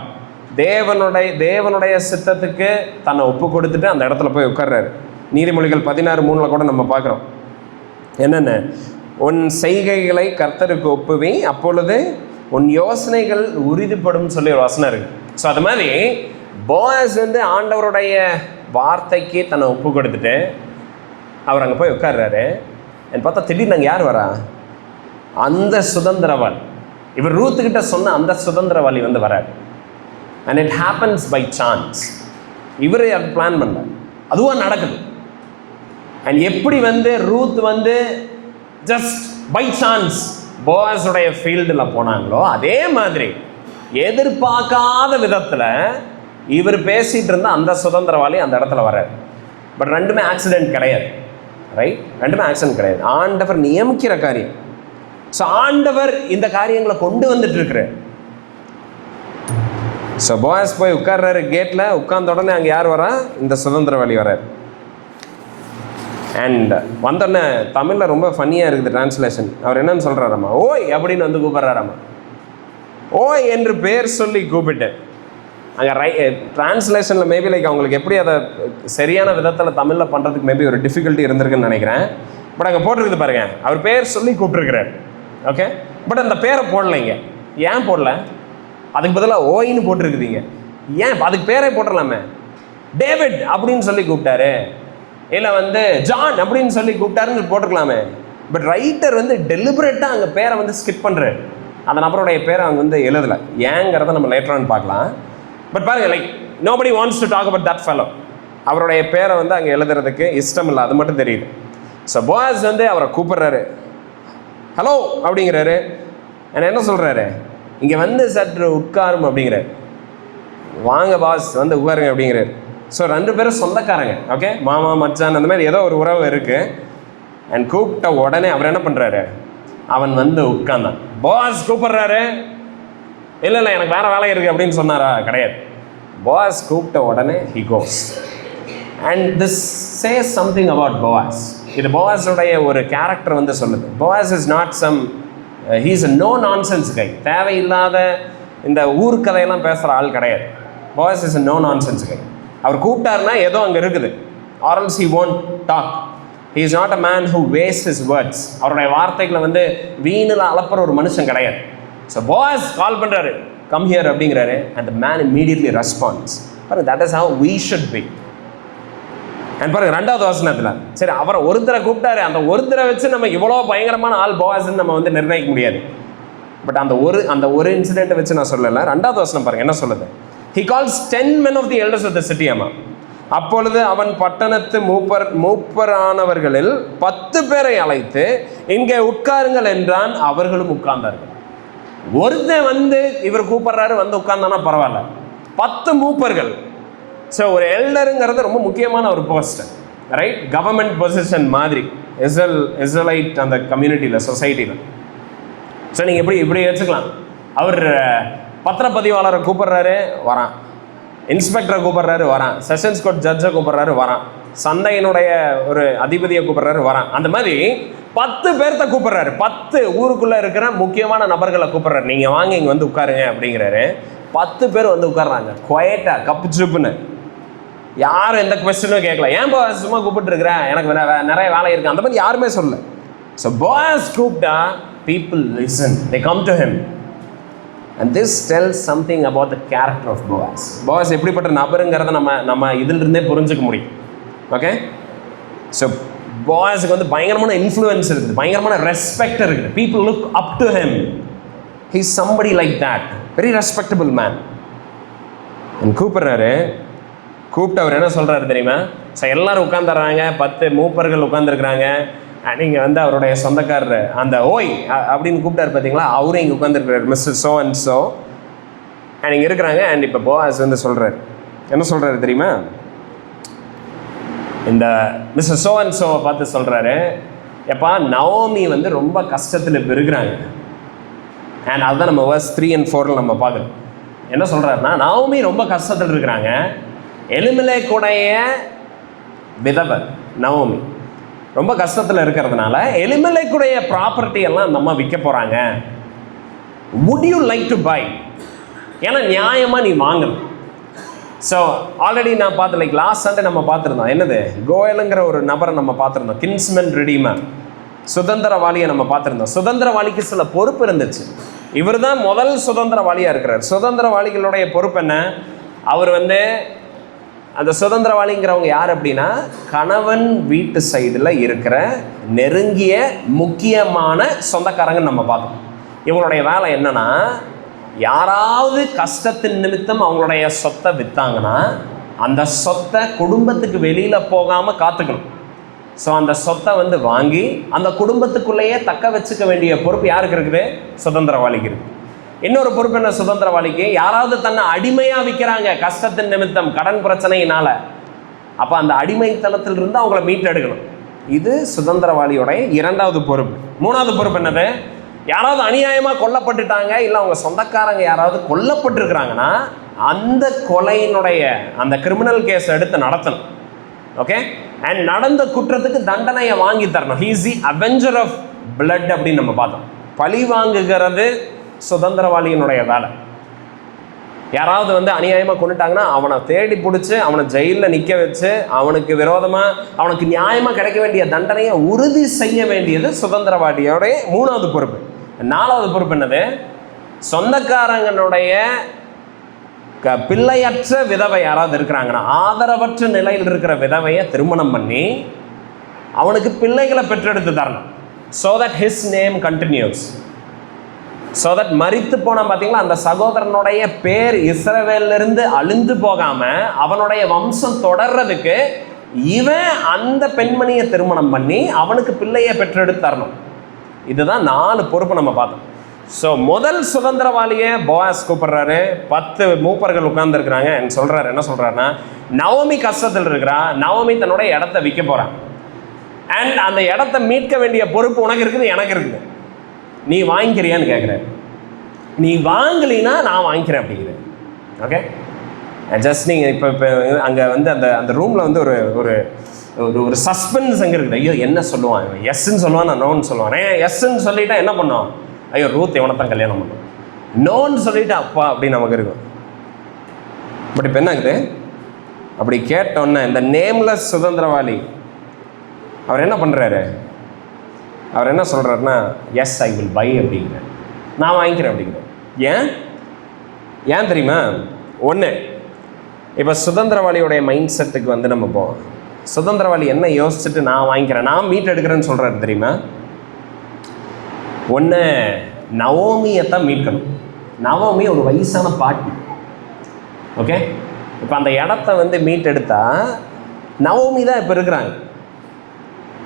தேவனுடைய சித்தத்துக்கு தன்னை ஒப்பு கொடுத்துட்டு அந்த இடத்துல போய் உட்கார்றாரு. நீதிமொழிகள் 16:3 கூட நம்ம பார்க்குறோம். என்னென்ன? உன் செய்கைகளை கர்த்தருக்கு ஒப்புவி, அப்பொழுது உன் யோசனைகள் உறுதிப்படும் சொல்லி ஒரு வசனம் இருக்கு. ஸோ அது மாதிரி போவாஸ் வந்து ஆண்டவருடைய வார்த்தைக்கு தன்னை ஒப்பு கொடுத்துட்டு அவர் அங்கே போய் உட்கார்றாரு. என் பார்த்தா திடீர்னு அங்கே யார் வரா? அந்த சுதந்திரவாளி, இவர் ரூத்துக்கிட்ட சொன்ன அந்த சுதந்திரவாளி வந்து வராரு. And it happens by chance. இவர் அது பிளான் பண்ண, அதுவாக நடக்குது. அண்ட் எப்படி வந்து ரூத் வந்து ஜஸ்ட் பை சான்ஸ் போவாஸுடைய ஃபீல்டில் போனாங்களோ, அதே மாதிரி எதிர்பார்க்காத விதத்தில் இவர் பேசிகிட்டு இருந்த அந்த சுதந்திரவாளி அந்த இடத்துல வர்றார். பட் ரெண்டுமே ஆக்சிடென்ட் கிடையாது, ரைட்? ரெண்டுமே ஆக்சிடென்ட் கிடையாது. ஆண்டவர் நியமிக்கிற காரியம். ஸோ ஆண்டவர் இந்த காரியங்களை கொண்டு வந்துட்டு இருக்கிறார். ஸோ போவாஸ் போய் உட்கார்றாரு கேட்டில். உட்கார்ந்த உடனே அங்கே யார் வரா? இந்த சுதந்திரவாளி வர்றார். அண்ட் வந்தோடனே தமிழில் ரொம்ப ஃபன்னியாக இருக்குது டிரான்ஸ்லேஷன். அவர் என்னன்னு சொல்கிறாராம்மா? ஓய் அப்படின்னு வந்து கூப்பிட்றாராம்மா. ஓய் என்று பேர் சொல்லி கூப்பிட்டு அங்கே டிரான்ஸ்லேஷனில் மேபி லைக் அவங்களுக்கு எப்படி அதை சரியான விதத்தில் தமிழில் பண்ணுறதுக்கு மேபி ஒரு டிஃபிகல்ட்டி இருந்திருக்குன்னு நினைக்கிறேன். பட் அங்கே போட்டிருக்குது பாருங்க, அவர் பேர் சொல்லி கூப்பிட்டுருக்கிறார். ஓகே, பட் அந்த பேரை போடலைங்க. ஏன் போடல? அதுக்கு பதிலாக ஓயின்னு போட்டிருக்குதுங்க. ஏன்? அதுக்கு பேரே போட்டுடலாமே. டேவிட் அப்படின்னு சொல்லி கூப்பிட்டாரு, இல்லை வந்து ஜான் அப்படின்னு சொல்லி கூப்பிட்டாருன்னு போட்டுக்கலாமே. பட் ரைட்டர் வந்து டெலிபரேட்டாக அங்கே பேரை வந்து ஸ்கிப் பண்ணுறாரு. அந்த நபருடைய பேரை அவங்க வந்து எழுதலை. ஏங்கிறத நம்ம லேட்டரான்னு பார்க்கலாம். பட் பாருங்க, like nobody wants to talk about that fellow. அவருடைய பேரை வந்து அங்கே எழுதுறதுக்கு இஷ்டம் இல்லை, அது மட்டும் தெரியுது. ஸோ போவாஸ் வந்து அவரை கூப்பிடுறாரு, ஹலோ அப்படிங்கிறாரு. என்ன சொல்கிறாரு, இங்கே வந்து சற்று உட்காரும் அப்படிங்கிறாரு. வாங்க பாஸ் வந்து உட்காருங்க அப்படிங்கிறாரு. ஸோ 2 பேரும் சொந்தக்காரங்க, ஓகே, மாமா மச்சான் அந்த மாதிரி ஏதோ ஒரு உறவு இருக்குது. அண்ட் கூப்பிட்ட உடனே அவர் என்ன பண்ணுறாரு, அவன் வந்து உட்கார்ந்தான். பாஸ் கூப்பிடுறாரு, இல்லை எனக்கு வேறு வேலை இருக்குது அப்படின்னு சொன்னாரா? கிடையாது. பாஸ் கூப்பிட்ட உடனே he goes. and this says something about Boaz. இது போவாஸுடைய ஒரு கேரக்டர் வந்து சொல்லுது. Boaz is not some he is a no nonsense guy. தேவையில்லாத இந்த ஊர்க்கதையெல்லாம் பேசுகிற ஆள் கிடையாது. Boaz is a no nonsense guy. அவர் கூப்பிட்டாருன்னா ஏதோ அங்கே இருக்குது, or else he won't talk. He is not a man who wastes his words. அவருடைய வார்த்தைகளை வந்து வீணில் அளப்புற ஒரு மனுஷன் கிடையாது. ஸோ Boaz கால் பண்ணுறாரு, கம் ஹியர் அப்படிங்கிறாரு. and the man immediately responds. பாருங்க, that is how we should be. And பாருங்க 2வது வசனத்தில், சரி அவரை ஒருத்தரை கூப்பிட்டாரு, அந்த ஒருத்தரை வச்சு நம்ம இவ்வளோ பயங்கரமான ஆள் போவாஸ்ன்னு நம்ம வந்து நிர்ணயிக்க முடியாது. பட் அந்த ஒரு இன்சிடென்ட்டை வச்சு நான் சொல்லலை. 2வது வசனம் பாருங்க என்ன சொல்லுது. he calls 10 men of the elders of the city. அப்பொழுது அவன் பட்டணத்து மூப்பரானவர்களில் 10 பேரை அழைத்து இங்கே உட்காருங்கள் என்றான். அவர்களும் உட்கார்ந்தார்கள். ஒருத்தன் வந்து இவர் கூப்பிடுறாரு, வந்து உட்கார்ந்தானா பரவாயில்ல, 10 மூப்பர்கள். ஸோ ஒரு எல்டருங்கிறது ரொம்ப முக்கியமான ஒரு போஸ்ட், ரைட்? கவர்மெண்ட் பொசிஷன் மாதிரி இஸ்ரேலைட் அந்த கம்யூனிட்டியில், சொசைட்டியில். ஸோ நீங்கள் இப்படி வச்சுக்கலாம். அவர் பத்திரப்பதிவாளரை கூப்பிடுறாரு, வரான். இன்ஸ்பெக்டரை கூப்பிடுறாரு, வரான். செஷன்ஸ் கோர்ட் ஜட்ஜை கூப்பிடுறாரு, வரான். சந்தையினுடைய ஒரு அதிபதியை கூப்பிடுறாரு, வரான். அந்த மாதிரி 10 பேர்த்த கூப்பிடுறாரு. 10 ஊருக்குள்ளே இருக்கிற முக்கியமான நபர்களை கூப்பிடுறாரு, நீங்கள் வாங்க இங்கே வந்து உட்காருங்க அப்படிங்கிறாரு. 10 பேர் வந்து உட்கார்றாங்க, குவைட்டாக, கப்பு சுப்புன்னு. யாரும் எந்த கொஸ்டினும் கேட்கல. ஏன் போவாஸ் சும்மா கூப்பிட்டு இருக்கிறேன், எனக்கு நிறைய வேலை இருக்குது, அந்த மாதிரி யாருமே சொல்லல. ஸோ போவாஸ் கூப்பிட்டா people listen, they come to him. and this tells something about the character of Boaz. Boaz எப்படிப்பட்ட நபருங்கிறத நம்ம இதிலிருந்தே புரிஞ்சுக்க முடியும். ஓகே, ஸோ போவாஸுக்கு வந்து பயங்கரமான இன்ஃப்ளூயன்ஸ் இருக்குது, பயங்கரமான ரெஸ்பெக்ட் இருக்குது. people look up to him. he is somebody like that, very respectable man. and கூப்பிடுறாரு. கூப்பிட்டு அவர் என்ன சொல்கிறாரு தெரியுமா? ஸோ எல்லோரும் உட்காந்துடுறாங்க, 10 மூப்பர்கள் உட்காந்துருக்குறாங்க. நீங்கள் வந்து அவருடைய சொந்தக்காரர் அந்த ஓய் அப்படின்னு கூப்பிட்டாரு பார்த்தீங்களா, அவரும் இங்கே உட்காந்துருக்கிறார், mister so and so. And இங்கே இருக்கிறாங்க. அண்ட் இப்போ போவாஸ் வந்து சொல்கிறார், என்ன சொல்கிறாரு தெரியுமா? இந்த மிஸ்டர் ஸோ அண்ட் ஸோவை பார்த்து சொல்கிறாரு, எப்பா நவோமி வந்து ரொம்ப கஷ்டத்தில் இப்போ இருக்கிறாங்க. அண்ட் அதுதான் நம்ம verse 3 and 4 நம்ம பார்க்குறோம். என்ன சொல்கிறாருன்னா, நவோமி ரொம்ப கஷ்டத்தில் இருக்கிறாங்க. எலிமெலேக்குடைய விதவை நவோமி ரொம்ப கஷ்டத்தில் இருக்கிறதுனால எலிமெலேக்குடைய ப்ராப்பர்ட்டி எல்லாம் அந்த அம்மா விற்க போகிறாங்க. would you like to buy? ஏன்னா நியாயமாக நீ வாங்கணும். ஸோ ஆல்ரெடி நான் பார்த்து லைக் லாஸ்ட் சண்டே நம்ம பார்த்துருந்தோம், என்னது கோயலுங்கிற ஒரு நபரை நம்ம பார்த்துருந்தோம், கின்ஸ்மேன் ரிடீமர், சுதந்திரவாளியை நம்ம பார்த்துருந்தோம். சுதந்திரவாளிக்கு சில பொறுப்பு இருந்துச்சு. இவர் தான் முதல் சுதந்திரவாளியாக இருக்கிறார். சுதந்திரவாளிகளுடைய பொறுப்பு என்ன? அவர் வந்து அந்த சுதந்திரவாளிங்கிறவங்க யார் அப்படின்னா, கணவன் வீட்டு சைடில் இருக்கிற நெருங்கிய முக்கியமான சொந்தக்காரங்கன்னு நம்ம பார்த்தோம். இவங்களுடைய வேலை என்னன்னா, யாராவது கஷ்டத்தின் நிமித்தம் அவங்களுடைய சொத்தை விற்றாங்கன்னா அந்த சொத்தை குடும்பத்துக்கு வெளியில் போகாமல் காத்துக்கணும். ஸோ அந்த சொத்தை வந்து வாங்கி அந்த குடும்பத்துக்குள்ளேயே தக்க வச்சுக்க வேண்டிய பொறுப்பு யாருக்கு இருக்குது? சுதந்திரவாளிக்கு இருக்குது. இன்னொரு பொறுப்பு என்ன சுதந்திரவாளிக்கு? யாராவது தன்னை அடிமையாக விற்கிறாங்க கஷ்டத்தின் நிமித்தம், கடன் பிரச்சனையினால், அப்போ அந்த அடிமைத்தனத்திலிருந்து அவங்கள மீட்டெடுக்கணும். இது சுதந்திரவாளியோடைய 2வது பொறுப்பு. 3வது பொறுப்பு என்னது? யாராவது அநியாயமாக கொல்லப்பட்டுட்டாங்க, இல்லை அவங்க சொந்தக்காரங்க யாராவது கொல்லப்பட்டிருக்கிறாங்கன்னா அந்த கொலையினுடைய அந்த கிரிமினல் கேஸ் எடுத்து நடத்தணும். ஓகே, அண்ட் நடந்த குற்றத்துக்கு தண்டனையை வாங்கி தரணும். He is the avenger of blood அப்படின்னு நம்ம பார்த்தோம். பழி வாங்குகிறது சுதந்திரவாளியினுடைய வேலை. யாராவது வந்து அநியாயமாக கொண்டுட்டாங்கன்னா அவனை தேடி பிடிச்சி அவனை ஜெயிலில் நிற்க வச்சு அவனுக்கு விரோதமாக அவனுக்கு நியாயமாக கிடைக்க வேண்டிய தண்டனையை உறுதி செய்ய வேண்டியது சுதந்திரவாளியோடைய 3வது பொறுப்பு. 4வது பொறுப்பு என்னது? சொந்தக்காரங்களுடைய பிள்ளையற்ற விதவை யாராவது இருக்கிறாங்கன்னா, ஆதரவற்ற நிலையில் இருக்கிற விதவையை திருமணம் பண்ணி அவனுக்கு பிள்ளைகளை பெற்றெடுத்து தரணும். So that his name continues. So that மரித்து போன பார்த்தீங்களா அந்த சகோதரனுடைய பேர் இஸ்ரவேலிருந்து அழிந்து போகாம அவனுடைய வம்சம் தொடர்றதுக்கு இவன் அந்த பெண்மணியை திருமணம் பண்ணி அவனுக்கு பிள்ளையை பெற்றெடுத்து தரணும். இதுதான் 4 பொறுப்பு நம்ம பார்த்தோம். ஸோ முதல் சுதந்திரவாளியை போவாஸ் கூப்பிடுறாரு. 10 மூப்பர்கள் உட்கார்ந்துருக்குறாங்க. சொல்றாரு, என்ன சொல்றாருன்னா, நவோமி கஷ்டத்தில் இருக்கிறா, நவோமி தன்னோட இடத்த விற்க போறான். அண்ட் அந்த இடத்த மீட்க வேண்டிய பொறுப்பு உனக்கு இருக்குது, எனக்கு இருக்குது. நீ வாங்கிக்கிறியான்னு கேட்குறேன். நீ வாங்கலினா நான் வாங்கிக்கிறேன் அப்படிங்கிறேன். ஓகே, ஜஸ்ட் நீங்கள் இப்போ அங்கே வந்து அந்த அந்த ரூமில் வந்து ஒரு ஒரு ஒரு சஸ்பென்ஸ் அங்கே இருக்குது. ஐயோ என்ன சொல்லுவான், எஸ்ன்னு சொல்லுவான், நான் நோன்னு சொல்லுவான். எஸ்ன்னு சொல்லிட்டா என்ன பண்ணோம், ஐயோ ரூத் இவனைத்தான் கல்யாணம் பண்ணும். நோன்னு சொல்லிட்டு அப்பா அப்படின்னு நமக்கு இருக்கும். பட் இப்போ என்ன ஆகுது, அப்படி கேட்டோன்னே இந்த நேம்லெஸ் சுதந்திரவாளி அவர் என்ன பண்ணுறாரு, அவர் என்ன சொல்கிறாருன்னா, எஸ் ஐ வில் பை அப்படிங்கிற, நான் வாங்கிக்கிறேன் அப்படிங்கிறேன். ஏன் தெரியுமா? ஒன்று, இப்போ சுதந்திரவாளியோடைய மைண்ட் செட்டுக்கு வந்து நம்ம போவோம். சுதந்திரவாளி என்ன யோசிச்சுட்டு நான் வாங்கிக்கிறேன், நான் மீட் எடுக்கிறேன்னு சொல்கிறாரு தெரியுமா? ஒன்று, நவோமியை தான் மீட்கணும். நவோமி ஒரு வயசான பாட்டி. ஓகே, இப்போ அந்த இடத்த வந்து மீட் எடுத்தா நவோமி தான் இப்போ இருக்கிறாங்க.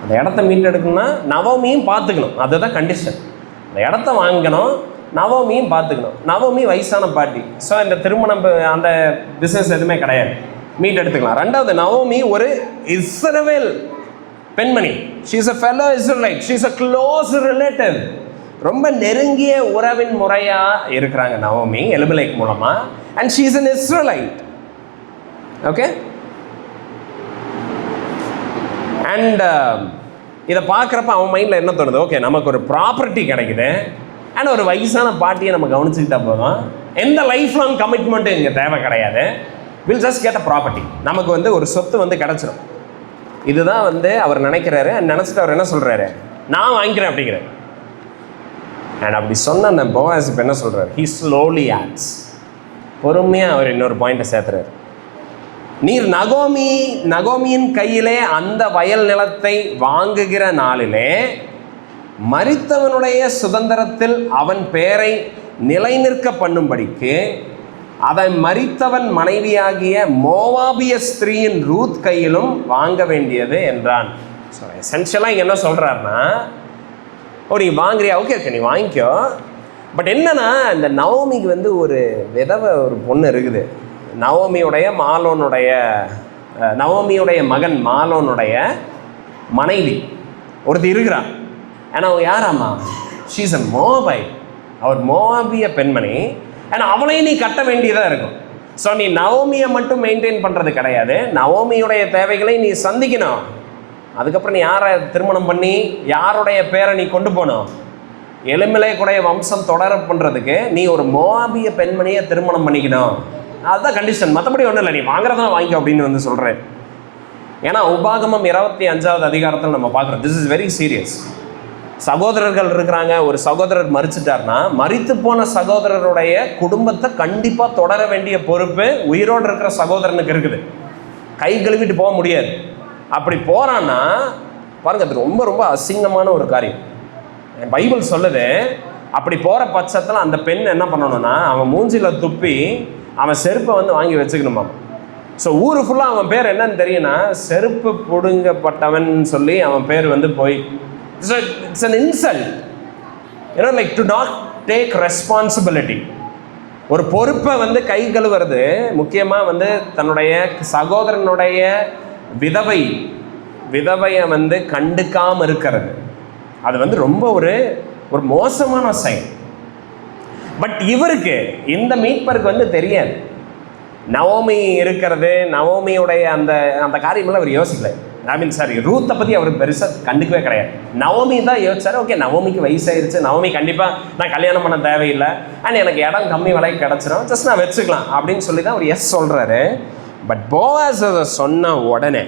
அந்த இடத்த மீட் எடுக்கணும்னா நவோமியும் பார்த்துக்கணும், அதுதான் கண்டிஷன். அந்த இடத்த வாங்கணும், நவோமியும் பார்த்துக்கணும். நவோமி வயசான பாட்டி. ஸோ இந்த திருமணம் அந்த பிஸ்னஸ் எதுவுமே கிடையாது, மீட் எடுத்துக்கலாம். ரெண்டாவது, நவோமி ஒரு இஸ்ரவேல் பெண்மணி. She is a fellow Israelite, she is a close relative. ரொம்ப நெருங்கிய உறவின் முறையாக இருக்கிறாங்க நவோமி எலிமெலேக் மூலமாக. And she is an Israelite. Okay, and இதை பார்க்குறப்ப அவன் மைண்டில் என்ன தோணுது, ஓகே நமக்கு ஒரு ப்ராப்பர்ட்டி கிடைக்குது அண்ட் ஒரு வயசான பாட்டியை நம்ம கவனிச்சுக்கிட்டா போதும், எந்த லைஃப் லாங் கமிட்மெண்ட்டும் இங்கே தேவை கிடையாது. Will just get a property, நமக்கு வந்து ஒரு சொத்து வந்து கிடச்சிடும். இதுதான் வந்து அவர் நினைக்கிறாரு. அண்ட் நினச்சிட்டு அவர் என்ன சொல்கிறாரு, நான் வாங்கிக்கிறேன் அப்படிங்கிறார். அண்ட் அப்படி சொன்ன போவாஸ் இப்போ என்ன சொல்கிறார், ஹீ ஸ்லோலி ஆட்ஸ், பொறுமையாக அவர் இன்னொரு பாயிண்ட்டை சேர்த்துறாரு. நீர் நகோமியின் கையிலே அந்த வயல் நிலத்தை வாங்குகிற நாளிலே மரித்தவனுடைய சுதந்திரத்தில் அவன் பெயரை நிலைநிற்க பண்ணும்படிக்கு அதை மரித்தவன் மனைவியாகிய மோவாபிய ஸ்திரீயின் ரூத் கையிலும் வாங்க வேண்டியது என்றான். ஸோ எசென்ஷியலாக இங்கே என்ன சொல்கிறாருன்னா, நீ வாங்குறியா, ஓகே ஓகே நீ வாங்கிக்கோ. பட் என்னன்னா, இந்த நவோமிக்கு வந்து ஒரு விதவை ஒரு பொண்ணு இருக்குது. நவோமியுடைய மகன் மாலோனுடைய மனைவி ஒருத்தி இருக்கிறான். ஏன்னா அவன் யாராமா, ஷீ இஸ் அ மோவாபைட், அவர் மோவாபிய பெண்மணி. ஏன்னா அவளையும் நீ கட்ட வேண்டியதாக இருக்கும். ஸோ நீ நவோமியை மட்டும் மெயின்டைன் பண்ணுறது கிடையாது, நவோமியுடைய தேவைகளை நீ சந்திக்கணும். அதுக்கப்புறம் நீ யாரை திருமணம் பண்ணி யாருடைய பேரை நீ கொண்டு போகணும், எலிமெலேக்குடைய வம்சம் தொடர பண்ணுறதுக்கு நீ ஒரு மோவாபிய பெண்மணியை திருமணம் பண்ணிக்கணும். அதுதான் கண்டிஷன், மற்றபடி ஒன்றும் இல்லை, நீ வாங்குறதான் வாங்கிக்கோ அப்படின்னு வந்து சொல்கிறேன். ஏன்னா உபாகமம் 25வது அதிகாரத்தில் நம்ம பார்க்குறோம், திஸ் இஸ் வெரி சீரியஸ். சகோதரர்கள் இருக்கிறாங்க, ஒரு சகோதரர் மரிச்சிட்டார்னா மரித்து போன சகோதரருடைய குடும்பத்தை கண்டிப்பாக தொடர வேண்டிய பொறுப்பு உயிரோடு இருக்கிற சகோதரனுக்கு இருக்குது. கை கழுவிட்டு போக முடியாது. அப்படி போகிறான்னா பாருங்கள், அது ரொம்ப ரொம்ப அசிங்கமான ஒரு காரியம். பைபிள் சொல்லுது, அப்படி போகிற பட்சத்தில் அந்த பெண் என்ன பண்ணணும்னா, அவன் மூஞ்சியில் துப்பி அவன் செருப்பை வந்து வாங்கி வச்சுக்கணுமா. ஸோ ஊர் ஃபுல்லாக அவன் பேர் என்னன்னு தெரியும்னா, செருப்பு பிடுங்கப்பட்டவன் சொல்லி அவன் பேர் வந்து போய், it's an insult, like to not take responsibility. ஒரு பொறுப்பை வந்து கை கழுவுறது, முக்கியமாக வந்து தன்னுடைய சகோதரனுடைய விதவையை வந்து கண்டுக்காமல் இருக்கிறது, அது வந்து ரொம்ப ஒரு மோசமான செயல். பட் இவருக்கு, இந்த மீட்பருக்கு வந்து தெரியாது நவோமி இருக்கிறது, நவோமியுடைய அந்த காரியமெல்லாம் அவர் யோசிக்கல. ரூத்தை பற்றி அவர் பெருசாக கண்டுக்கவே கிடையாது. நவோமி தான் யோசிச்சார், ஓகே நவோமிக்கு வயசாயிருச்சு, நவோமி கண்டிப்பாக நான் கல்யாணம் பண்ண தேவையில்லை அண்ட் எனக்கு இடம் கம்மி விலைக்கு கிடச்சிரும், ஜஸ்ட் நான் வச்சுக்கலாம் அப்படின்னு சொல்லி தான் அவர் எஸ் சொல்கிறாரு. பட் போவாஸ் அதை சொன்ன உடனே,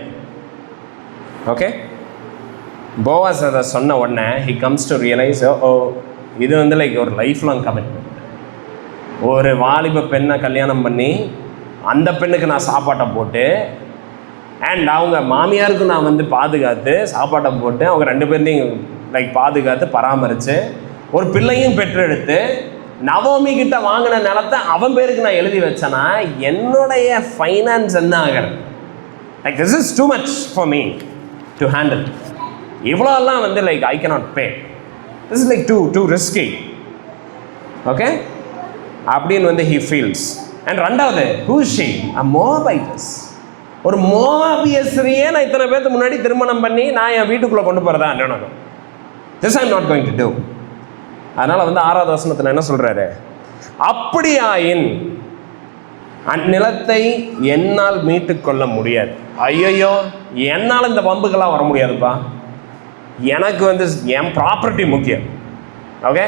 ஓகே போவாஸ் அதை சொன்ன உடனே ஹி கம்ஸ் டு ரியலைஸ், இது வந்து லைக் ஒரு லைஃப் லாங் கமிட்மெண்ட். ஒரு வாலிப பெண்ணை கல்யாணம் பண்ணி அந்த பெண்ணுக்கு நான் சாப்பாட்டை போட்டு அண்ட் அவங்க மாமியாருக்கு நான் வந்து பாதுகாத்து சாப்பாட்டை போட்டு அவங்க 2 பேர்த்தையும் லைக் பாதுகாத்து பராமரித்து ஒரு பிள்ளையும் பெற்றெடுத்து நவோமி கிட்ட வாங்கின நிலத்தை அவன் பேருக்கு நான் எழுதி வச்சேன்னா என்னுடைய ஃபைனான்ஸ் என்ன ஆகிறது? Like this is too much for me to handle. இவ்வளோலாம் வந்து like I cannot pay. This is like too risky. Okay, அப்படின்னு வந்து ஹி ஃபீல்ஸ். அண்ட் ரெண்டாவது, who is she? A Moabitess. ஒரு மோவாபியஸ்ரியே நான் இத்தனை பேருக்கு முன்னாடி திருமணம் பண்ணி நான் என் வீட்டுக்குள்ளே கொண்டு போகிறதா? This I am not going to do. அதனால் வந்து 6வது வசனத்தில் என்ன சொல்கிறாரு? அப்படியாயின் அந்நிலத்தை என்னால் மீட்டு கொள்ள முடியாது. ஐயோ, என்னால் இந்த பம்புக்கெல்லாம் வர முடியாதுப்பா. எனக்கு வந்து என் ப்ராப்பர்ட்டி முக்கியம். ஓகே,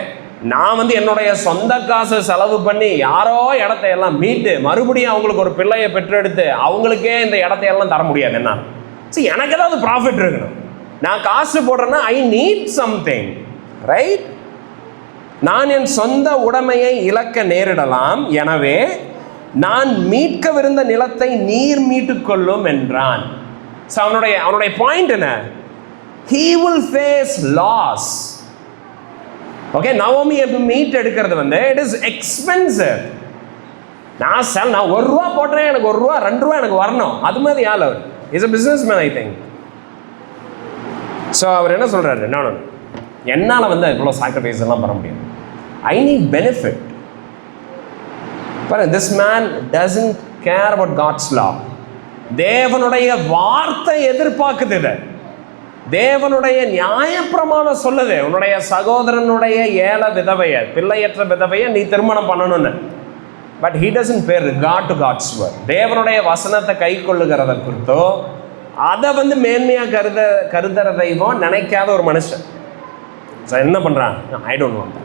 நான் வந்து என்னுடைய சொந்த காசை செலவு பண்ணி யாரோ இடத்தையெல்லாம் மீட்டு மறுபடியும் அவங்களுக்கு ஒரு பிள்ளையை பெற்றெடுத்து அவங்களுக்கே இந்த இடத்தையெல்லாம் தர முடியாது என்னால். சரி, எனக்கு ஏதாவது ப்ராஃபிட் இருக்கணும். நான் காசு போடுறேன்னா ஐ நீட் சம்திங், ரைட்? நான் என் சொந்த உடைமையை இழக்க நேரிடலாம், எனவே நான் மீட்கவிருந்த நிலத்தை நீர் மீட்டுக்கொள்ளும் என்றான். ஸோ அவனுடைய பாயிண்ட் என்ன? he will face loss. Okay, Naomi meet எடுக்கிறது வந்து இட் இஸ் எக்ஸ்பென்சிவ். நான் ₹1 போட்டேன், எனக்கு ₹1 ₹2 எனக்கு வரணும். அது மாதிரி யார் அவர்? Is a businessman, I think. So அவர் என்ன சொல்றாரு? என்னால் வந்து இவ்வளோ சாக்ரிஃபைஸ் எல்லாம் பண்ண முடியும். I need benefit. பாருங்க, this man doesn't care about God's law. தேவனுடைய வார்த்தை எதிர்பார்க்குது. இதை தேவனுடைய நியாயப்பிரமாணம் சொல்லுது, உன்னுடைய சகோதரனுடைய ஏழை விதவைய, பிள்ளையற்ற விதவைய நீ திருமணம் பண்ணணும்னு. But he doesn't pay regard to God's word. தேவனுடைய வசனத்தை கை கொள்ளுகிறத குறித்தோ அதை வந்து மேன்மையாக கருதுறதைவோ நினைக்காத ஒரு மனுஷன் என்ன பண்ணுறான்? ஐ don't want.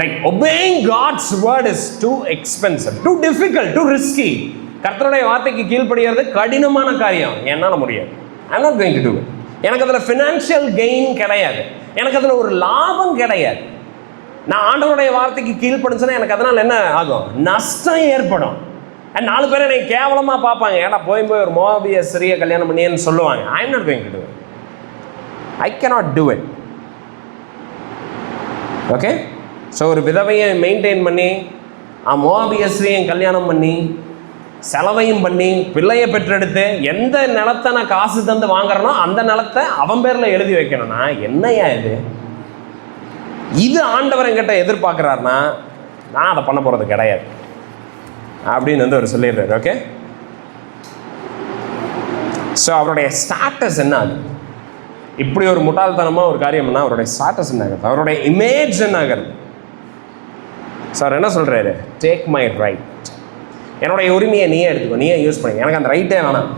Like obeying God's word is too expensive, too difficult, too risky. கர்த்தருடைய வார்த்தைக்கு கீழ்ப்படிகிறது கடினமான காரியம், என்னால் முடியாது. I'm not going to do it. எனக்கு அதில் ஃபினான்ஷியல் கெயின் கிடையாது, எனக்கு அதில் ஒரு லாபம் கிடையாது. நான் ஆண்டவருடைய வார்த்தைக்கு கீழ்ப்படுச்சுன்னா எனக்கு அதனால் என்ன ஆகும்? நஷ்டம் ஏற்படும். அண்ட் 4 பேர் என்னை கேவலமாக பார்ப்பாங்க. ஏன்னா போய் ஒரு மோவாபிய ஸ்திரியை கல்யாணம் பண்ணியேன்னு சொல்லுவாங்க. ஐ am not going to do it. I cannot do it. Okay, so ஒரு விதவையை மெயின்டைன் பண்ணி மோவாபிய ஸ்திரியை கல்யாணம் பண்ணி செலவையும் பண்ணி பிள்ளையை பெற்றெடுத்து எந்த நிலத்தை நான் காசு தந்து வாங்குறேனோ அந்த நிலத்தை அவன் பேரில் எழுதி வைக்கணும்னா என்னையா இது? இது ஆண்டவர் என்கிட்ட எதிர்பார்க்குறாருனா நான் அதை பண்ண போகிறது கிடையாது அப்படின்னு வந்து அவர் சொல்லிடுறாரு. ஓகே, ஸோ அவருடைய ஸ்டாட்டஸ் என்ன ஆகுது? இப்படி ஒரு முட்டாள்தனமாக ஒரு காரியம்னா அவருடைய ஸ்டாட்டஸ் என்ன ஆகுது? அவருடைய இமேஜ் என்ன ஆகுது? சார் என்ன சொல்கிறாரு? டேக் மை ரைட், என்னுடைய உரிமையை நீயே எடுத்துக்கோ, நீயே யூஸ் பண்ணி, எனக்கு அந்த ரைட்டே வேணாம்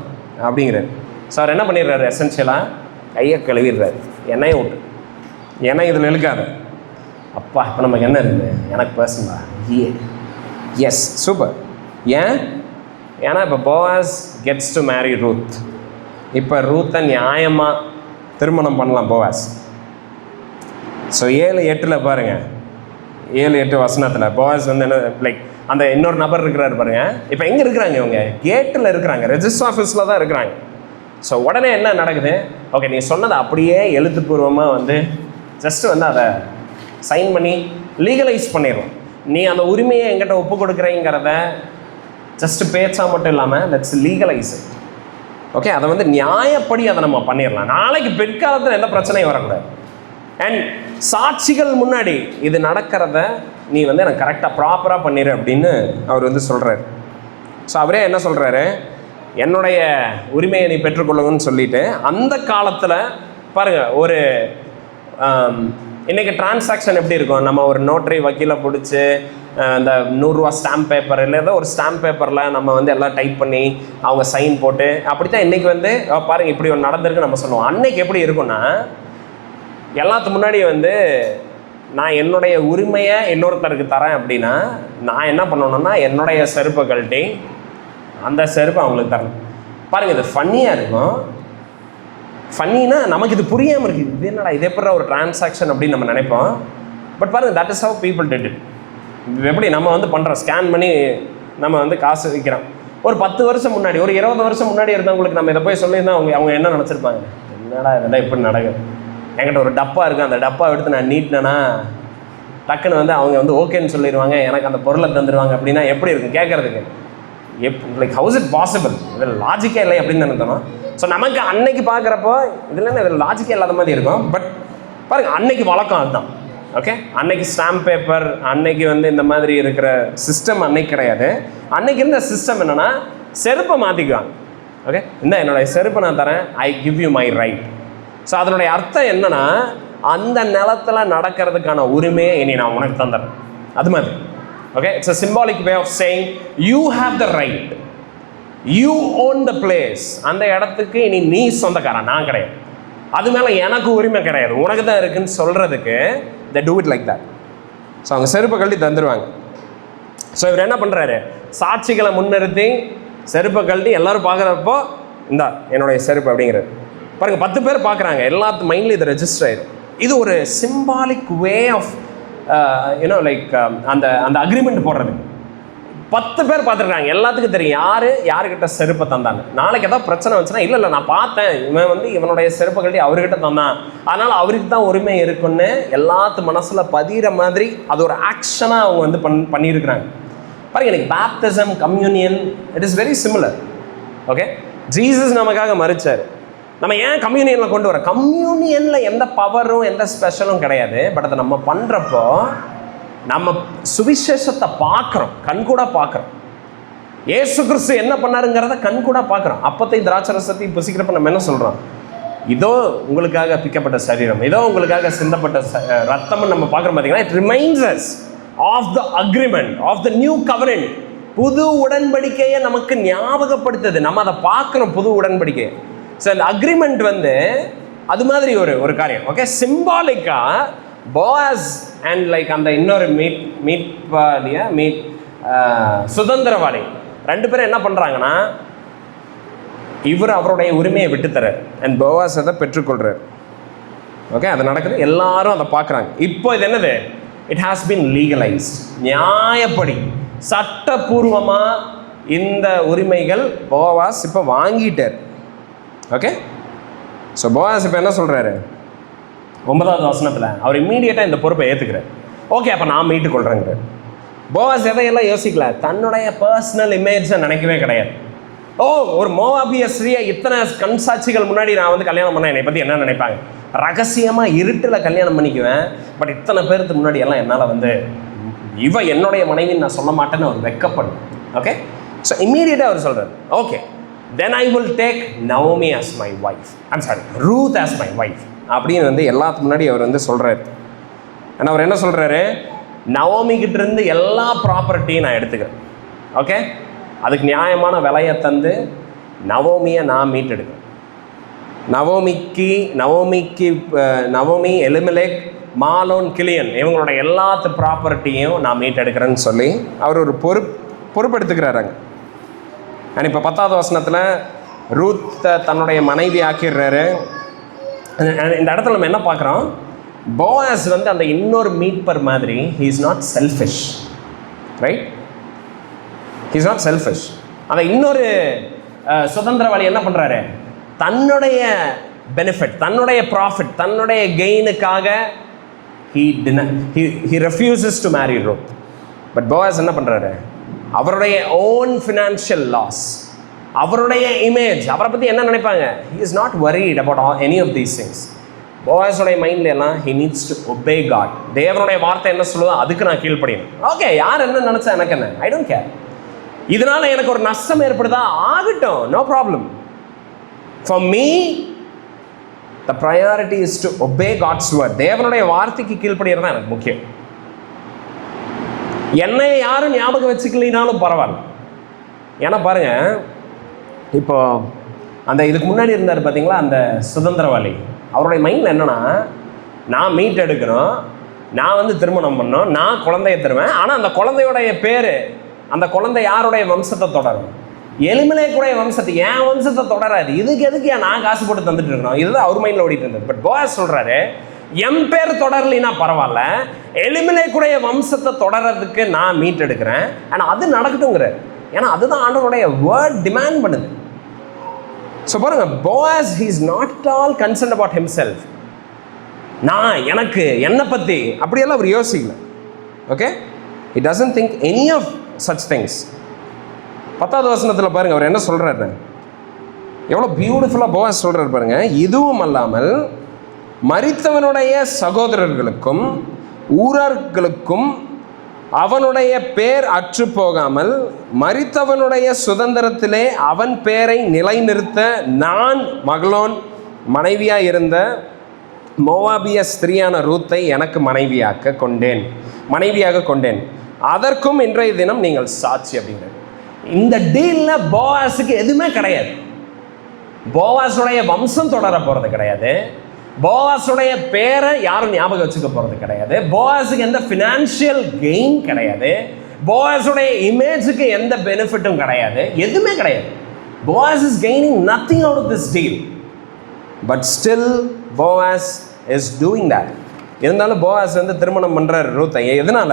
அப்படிங்கிறாரு. சார் என்ன பண்ணிடுறாரு? எசென்ஷியலாக கையை கழுவிடுறாரு. எண்ணெயை விட்டு, எண்ணெய் இதில் இழுக்காத. அப்பா, இப்போ நமக்கு என்ன இருக்குது? எனக்கு பர்சனலா எஸ், சூப்பர். ஏன்னா இப்போ Boaz gets to marry Ruth. இப்போ ரூத்தை நியாயமாக திருமணம் பண்ணலாம் போவாஸ். ஸோ 7:8 பாருங்கள், 7-8 வசனத்தில் போவாஸ் வந்து என்ன, லைக் அந்த இன்னொரு நபர் இருக்கிறாரு பாருங்க. இப்போ எங்கே இருக்கிறாங்க? இவங்க கேட்டில் இருக்கிறாங்க, ரெஜிஸ்டர் ஆஃபீஸில் தான் இருக்கிறாங்க. ஸோ உடனே என்ன நடக்குது? ஓகே, நீ சொன்னதை அப்படியே எழுத்துப்பூர்வமாக வந்து ஜஸ்ட்டு வந்து அதை சைன் பண்ணி லீகலைஸ் பண்ணிடலாம். நீ அந்த உரிமையை எங்கிட்ட ஒப்பு கொடுக்குறீங்கிறத ஜஸ்ட் பேச்சா மட்டும் இல்லாமல் லெட்ஸ் லீகலைஸ் இட். ஓகே, அதை வந்து நியாயப்படி அதை நம்ம பண்ணிடலாம். நாளைக்கு பிற்காலத்தில் எந்த பிரச்சனையும் வரக்கூடாது. அண்ட் சாட்சிகள் முன்னாடி இது நடக்கிறத நீ வந்து எனக்கு கரெக்டாக ப்ராப்பராக பண்ணிடு அப்படின்னு அவர் வந்து சொல்கிறார். ஸோ அவரே என்ன சொல்கிறாரு? என்னுடைய உரிமையை நீ பெற்றுக்கொள்ளுங்கன்னு சொல்லிட்டு அந்த காலத்தில் பாருங்கள், ஒரு இன்றைக்கி டிரான்சாக்ஷன் எப்படி இருக்கும்? நம்ம ஒரு நோட்டரி வக்கீலை பிடிச்சி இந்த 100 ரூபா ஸ்டாம்ப் பேப்பர் இல்லை ஏதோ ஒரு ஸ்டாம்ப் பேப்பரில் நம்ம வந்து எல்லாம் டைப் பண்ணி அவங்க சைன் போட்டு அப்படி தான் இன்றைக்கி வந்து பாருங்கள் இப்படி ஒன்று நடந்திருக்கு நம்ம சொல்லுவோம். அன்னைக்கு எப்படி இருக்குன்னா, எல்லாத்துக்கு முன்னாடி வந்து நான் என்னுடைய உரிமையை இன்னொருத்தருக்கு தரேன் அப்படின்னா நான் என்ன பண்ணணும்னா என்னுடைய செருப்பை கழட்டி அந்த செருப்பை அவங்களுக்கு தரணும். பாருங்கள், இது ஃபன்னியாக இருக்கும். ஃபன்னினா நமக்கு இது புரியாமல் இருக்குது. இது என்னடா இதே போன்ற ஒரு டிரான்சாக்ஷன் அப்படின்னு நம்ம நினைப்போம். பட் பாருங்கள், that is how people did it. எப்படி நம்ம வந்து பண்ணுறோம்? ஸ்கேன் பண்ணி நம்ம வந்து காசு விற்கிறோம். ஒரு 10 வருஷம் முன்னாடி, ஒரு 20 வருஷம் முன்னாடி இருந்தவங்களுக்கு நம்ம இதை போய் சொல்லியிருந்தா அவங்க என்ன நினச்சிருப்பாங்க? என்னடா இதெல்லாம் எப்படி நடக்குது? என்கிட்ட ஒரு டப்பா இருக்குது, அந்த டப்பா எடுத்து நான் நீட்டினேன்னா டக்குன்னு வந்து அவங்க வந்து ஓகேன்னு சொல்லிடுவாங்க, எனக்கு அந்த பொருளை தந்துடுவாங்க அப்படின்னா எப்படி இருக்கும் கேட்குறதுக்கு? Like how's it possible? இதில் லாஜிக்கே இல்லை அப்படின்னு நினைத்தோம். ஸோ நமக்கு அன்னைக்கு பார்க்குறப்போ இதில் இதில் லாஜிக்கே இல்லாத மாதிரி இருக்கும். பட் பாருங்கள், அன்னைக்கு வழக்கம் அதுதான். ஓகே, அன்னைக்கு ஸ்டாம்ப் பேப்பர், அன்னைக்கு வந்து இந்த மாதிரி இருக்கிற சிஸ்டம் அன்னைக்கு கிடையாது. அன்னைக்கு இருந்த சிஸ்டம் என்னென்னா செருப்பை மாற்றிக்குவாங்க. ஓகே, இந்த என்னுடைய செருப்பை நான் தரேன், I give you my right. So அதனுடைய அர்த்தம் என்னென்னா அந்த நிலத்தில் நடக்கிறதுக்கான உரிமையை இனி நான் உனக்கு தந்துடுறேன், அது மாதிரி. Okay, it's a symbolic way of saying you have the right, you own the place. அந்த இடத்துக்கு இனி நீ சொந்தக்காரன், நான் கிடையாது, அது மேலே எனக்கு உரிமை கிடையாது, உனக்கு தான் இருக்குன்னு சொல்கிறதுக்கு they do it like that. So அவங்க செருப்பை கழட்டி தந்துடுவாங்க. ஸோ இவர் என்ன பண்ணுறாரு, சாட்சிகளை முன்னிறுத்தி செருப்பை கழட்டி எல்லாரும் பார்க்குறப்போ இந்தா என்னுடைய செருப்பு அப்படிங்கிறது. பாருங்கள், 10 பேர் பார்க்குறாங்க, எல்லாத்து மைண்ட்லேயும் இது ரெஜிஸ்டர் ஆயிடும். இது ஒரு symbolic way of you know like அந்த அந்த அக்ரிமெண்ட் போடுறது. 10 பேர் பார்த்துருக்காங்க, எல்லாத்துக்கும் தெரியும் யாருக்கிட்ட செருப்பை தந்தாங்க. நாளைக்கு ஏதாவது பிரச்சனை வந்துச்சுன்னா இல்லை நான் பார்த்தேன், இவன் வந்து இவனுடைய செருப்பை கழட்டி அவர்கிட்ட தந்தான், அதனால் அவருக்கு தான் உரிமை இருக்குன்னு எல்லாத்து மனசில் பதிகிற மாதிரி அது ஒரு ஆக்ஷனாக அவங்க வந்து பண்ணியிருக்கிறாங்க. பாருங்க, எனக்கு baptism, communion, it is very similar. Okay, Jesus நமக்காக மரிச்சார். நம்ம ஏன் கம்யூனியனில் கொண்டு வரோம்? கம்யூனியனில் எந்த பவரும் எந்த ஸ்பெஷலும் கிடையாது. பட் அதை நம்ம பண்ணுறப்போ நம்ம சுவிசேஷத்தை பார்க்குறோம், கண்கூட பார்க்குறோம். ஏசு கிறிஸ்து என்ன பண்ணாருங்கிறத கண்கூட பார்க்குறோம். அப்பத்தை திராட்சரசத்தை புசிக்கிறப்ப நம்ம என்ன சொல்கிறோம்? இதோ உங்களுக்காக பிக்கப்பட்ட சரீரம், இதோ உங்களுக்காக சிந்தப்பட்ட ரத்தம்னு நம்ம பார்க்குறோம். பார்த்தீங்கன்னா it reminds us of the agreement, of the new covenant. புது உடன்படிக்கையை நமக்கு ஞாபகப்படுத்துது. நம்ம அதை பார்க்குறோம், புது உடன்படிக்கை. ஸோ அந்த அக்ரிமெண்ட் வந்து அது மாதிரி ஒரு காரியம். ஓகே, சிம்பாலிக்காக போவாஸ் அண்ட் லைக் அந்த இன்னொரு சுதந்திரவாளி 2 பேரும் என்ன பண்ணுறாங்கன்னா, இவர் அவருடைய உரிமையை விட்டுத்தரார் அண்ட் போவாஸ் அதை பெற்றுக்கொள்கிறார். ஓகே, அது நடக்குது, எல்லாரும் அதை பார்க்குறாங்க. இப்போ இது என்னது? It has been legalised. நியாயப்படி சட்டபூர்வமாக இந்த உரிமைகள் போவாஸ் இப்போ வாங்கிட்டார். ஓகே, ஸோ போவாஸ் இப்போ என்ன சொல்கிறாரு? 9வது வசனத்தில் அவர் இம்மீடியட்டாக இந்த பொறுப்பை ஏற்றுக்கிறார். ஓகே, அப்போ நான் மீட்டு கொள்கிறேங்கிறார். போவாஸ் எதையெல்லாம் யோசிக்கல, தன்னுடைய பர்சனல் இமேஜை நினைக்கவே கிடையாது. ஒரு மோவாபிய ஸ்ரீயை இத்தனை கண்சாட்சிகள் முன்னாடி நான் வந்து கல்யாணம் பண்ணேன், என்னை பற்றி என்ன நினைப்பாங்க? ரகசியமாக இருட்டில் கல்யாணம் பண்ணிக்குவேன், பட் இத்தனை பேருக்கு முன்னாடி எல்லாம் என்னால் வந்து இவ என்னுடைய மனைவின்னு நான் சொல்ல மாட்டேன்னு அவர் வெக்கப்படுவேன். ஓகே, ஸோ இம்மீடியட்டாக அவர் சொல்கிறார், okay then I will take Naomi as my wife. I'm sorry, Ruth as my wife. அப்படின்னு வந்து எல்லாத்துக்கு முன்னாடி அவர் வந்து சொல்கிறார். ஆனால் அவர் என்ன சொல்கிறாரு? நவோமி கிட்ட இருந்து எல்லா ப்ராப்பர்ட்டியும் நான் எடுத்துக்கிறேன். ஓகே, அதுக்கு நியாயமான விலையை தந்து நவோமியை நான் மீட்டெடுக்கிறேன். நவோமி, எலிமெலேக், மாலோன், கிலியன் இவங்களோட எல்லாத்து ப்ராப்பர்ட்டியும் நான் மீட்டெடுக்கிறேன்னு சொல்லி அவர் ஒரு பொறுப்பெடுத்துக்கிறாருங்க. அண்ட் இப்போ 10வது வசனத்தில் ரூத்தை தன்னுடைய மனைவி ஆக்கிடுறாரு. இந்த இடத்துல நம்ம என்ன பார்க்குறோம்? போவாஸ் வந்து அந்த இன்னொரு மீட்பர் மாதிரி he is not selfish, right? he is not selfish. அந்த இன்னொரு சுதந்திரவாளி என்ன பண்ணுறாரு? தன்னுடைய பெனிஃபிட், தன்னுடைய ப்ராஃபிட், தன்னுடைய கெயினுக்காக he refuses to marry Ruth. But Boaz என்ன பண்ணுறாரு? அவருடைய ஓன் ஃபினான்ஷியல் லாஸ், அவருடைய இமேஜ், அவரை பற்றி என்ன நினைப்பாங்க, he is not worried about any of these things. போவாஸோடைய மைண்டில் எல்லாம் he needs to obey God. தேவனுடைய வார்த்தை என்ன சொல்லுதோ அதுக்கு நான் கீழ்ப்படியணும். ஓகே, யார் என்ன நினச்சா எனக்கு என்ன, ஐ டோன்ட் கேர். இதனால எனக்கு ஒரு நஷ்டம் ஏற்படுதா, ஆகட்டும், no problem. For me the priority is to obey God's word. தேவனுடைய வார்த்தைக்கு கீழ்ப்படியறது தான் எனக்கு முக்கியம். என்னை யாரும் ஞாபகம் வச்சுக்கலினாலும் பரவாயில்ல. ஏன்னா பாருங்க, இப்போ அந்த இதுக்கு முன்னாடி இருந்தார் பார்த்தீங்களா அந்த சுதந்திரவாளி, அவருடைய மைண்டில் என்னன்னா, நான் மீட் எடுக்கணும், நான் வந்து திருமணம் பண்ணணும், நான் குழந்தைய தருவேன், ஆனால் அந்த குழந்தையோடைய பேர், அந்த குழந்தை யாருடைய வம்சத்தை தொடரும்? எலிமெலேக்குடைய வம்சத்தை, என் வம்சத்தை தொடராது. இதுக்கு எதுக்கு நான் காசு போட்டு தந்துட்டு இருக்கணும்? இதுதான் அவர் மைண்டில் ஓடிட்டு இருந்தது. பட் போவாஸ் சொல்கிறாரு, என் பேர் தொடரலினா பரவாயில்ல, எலிமெலேக்குடைய வம்சத்தை தொடர்றதுக்கு நான் மீட் எடுக்கிறேன், ஆனால் அது நடக்கட்டுங்கிற. ஏன்னா அதுதான் ஆண்டவருடைய வேர்ட் டிமாண்ட் பண்ணுது. ஸோ பாருங்க, Boaz he is not at all concerned about himself. நான் எனக்கு என்னை பற்றி அப்படியெல்லாம் அவர் யோசிக்கல. Okay, it doesn't think any of such things. 10வது வசனத்தில் பாருங்கள் அவர் என்ன சொல்கிறாரு, எவ்வளோ பியூட்டிஃபுல்லாக போவாஸ் சொல்கிறார் பாருங்க. இதுவும் அல்லாமல் மரித்தவனுடைய சகோதரர்களுக்கும் ஊரார்களுக்கும் அவனுடைய பேர் அற்று போகாமல் மரித்தவனுடைய சுதந்திரத்திலே அவன் பேரை நிலைநிறுத்த நான் மகளோன் மனைவியாக இருந்த மோவாபிய ஸ்திரியான ரூத்தை எனக்கு மனைவியாக கொண்டேன். அதற்கும் இன்றைய தினம் நீங்கள் சாட்சி அப்படிங்கிறது. இந்த டீலில் போவாஸுக்கு எதுவுமே கிடையாது. போவாஸுடைய வம்சம் தொடர போகிறது கிடையாது. போவாஸுடைய பேரை யாரும் ஞாபகம் வச்சுக்க போகிறது கிடையாது. போவாஸுக்கு எந்த ஃபினான்ஷியல் கெயின் கிடையாது. போவாஸுடைய இமேஜுக்கு எந்த பெனிஃபிட்டும் கிடையாது. எதுவுமே கிடையாது. Boaz is gaining nothing out of this deal. But still Boaz is doing that. இருந்தாலும் போவாஸ் வந்து திருமணம் பண்ணுறார் ரூத்தை. எதனால?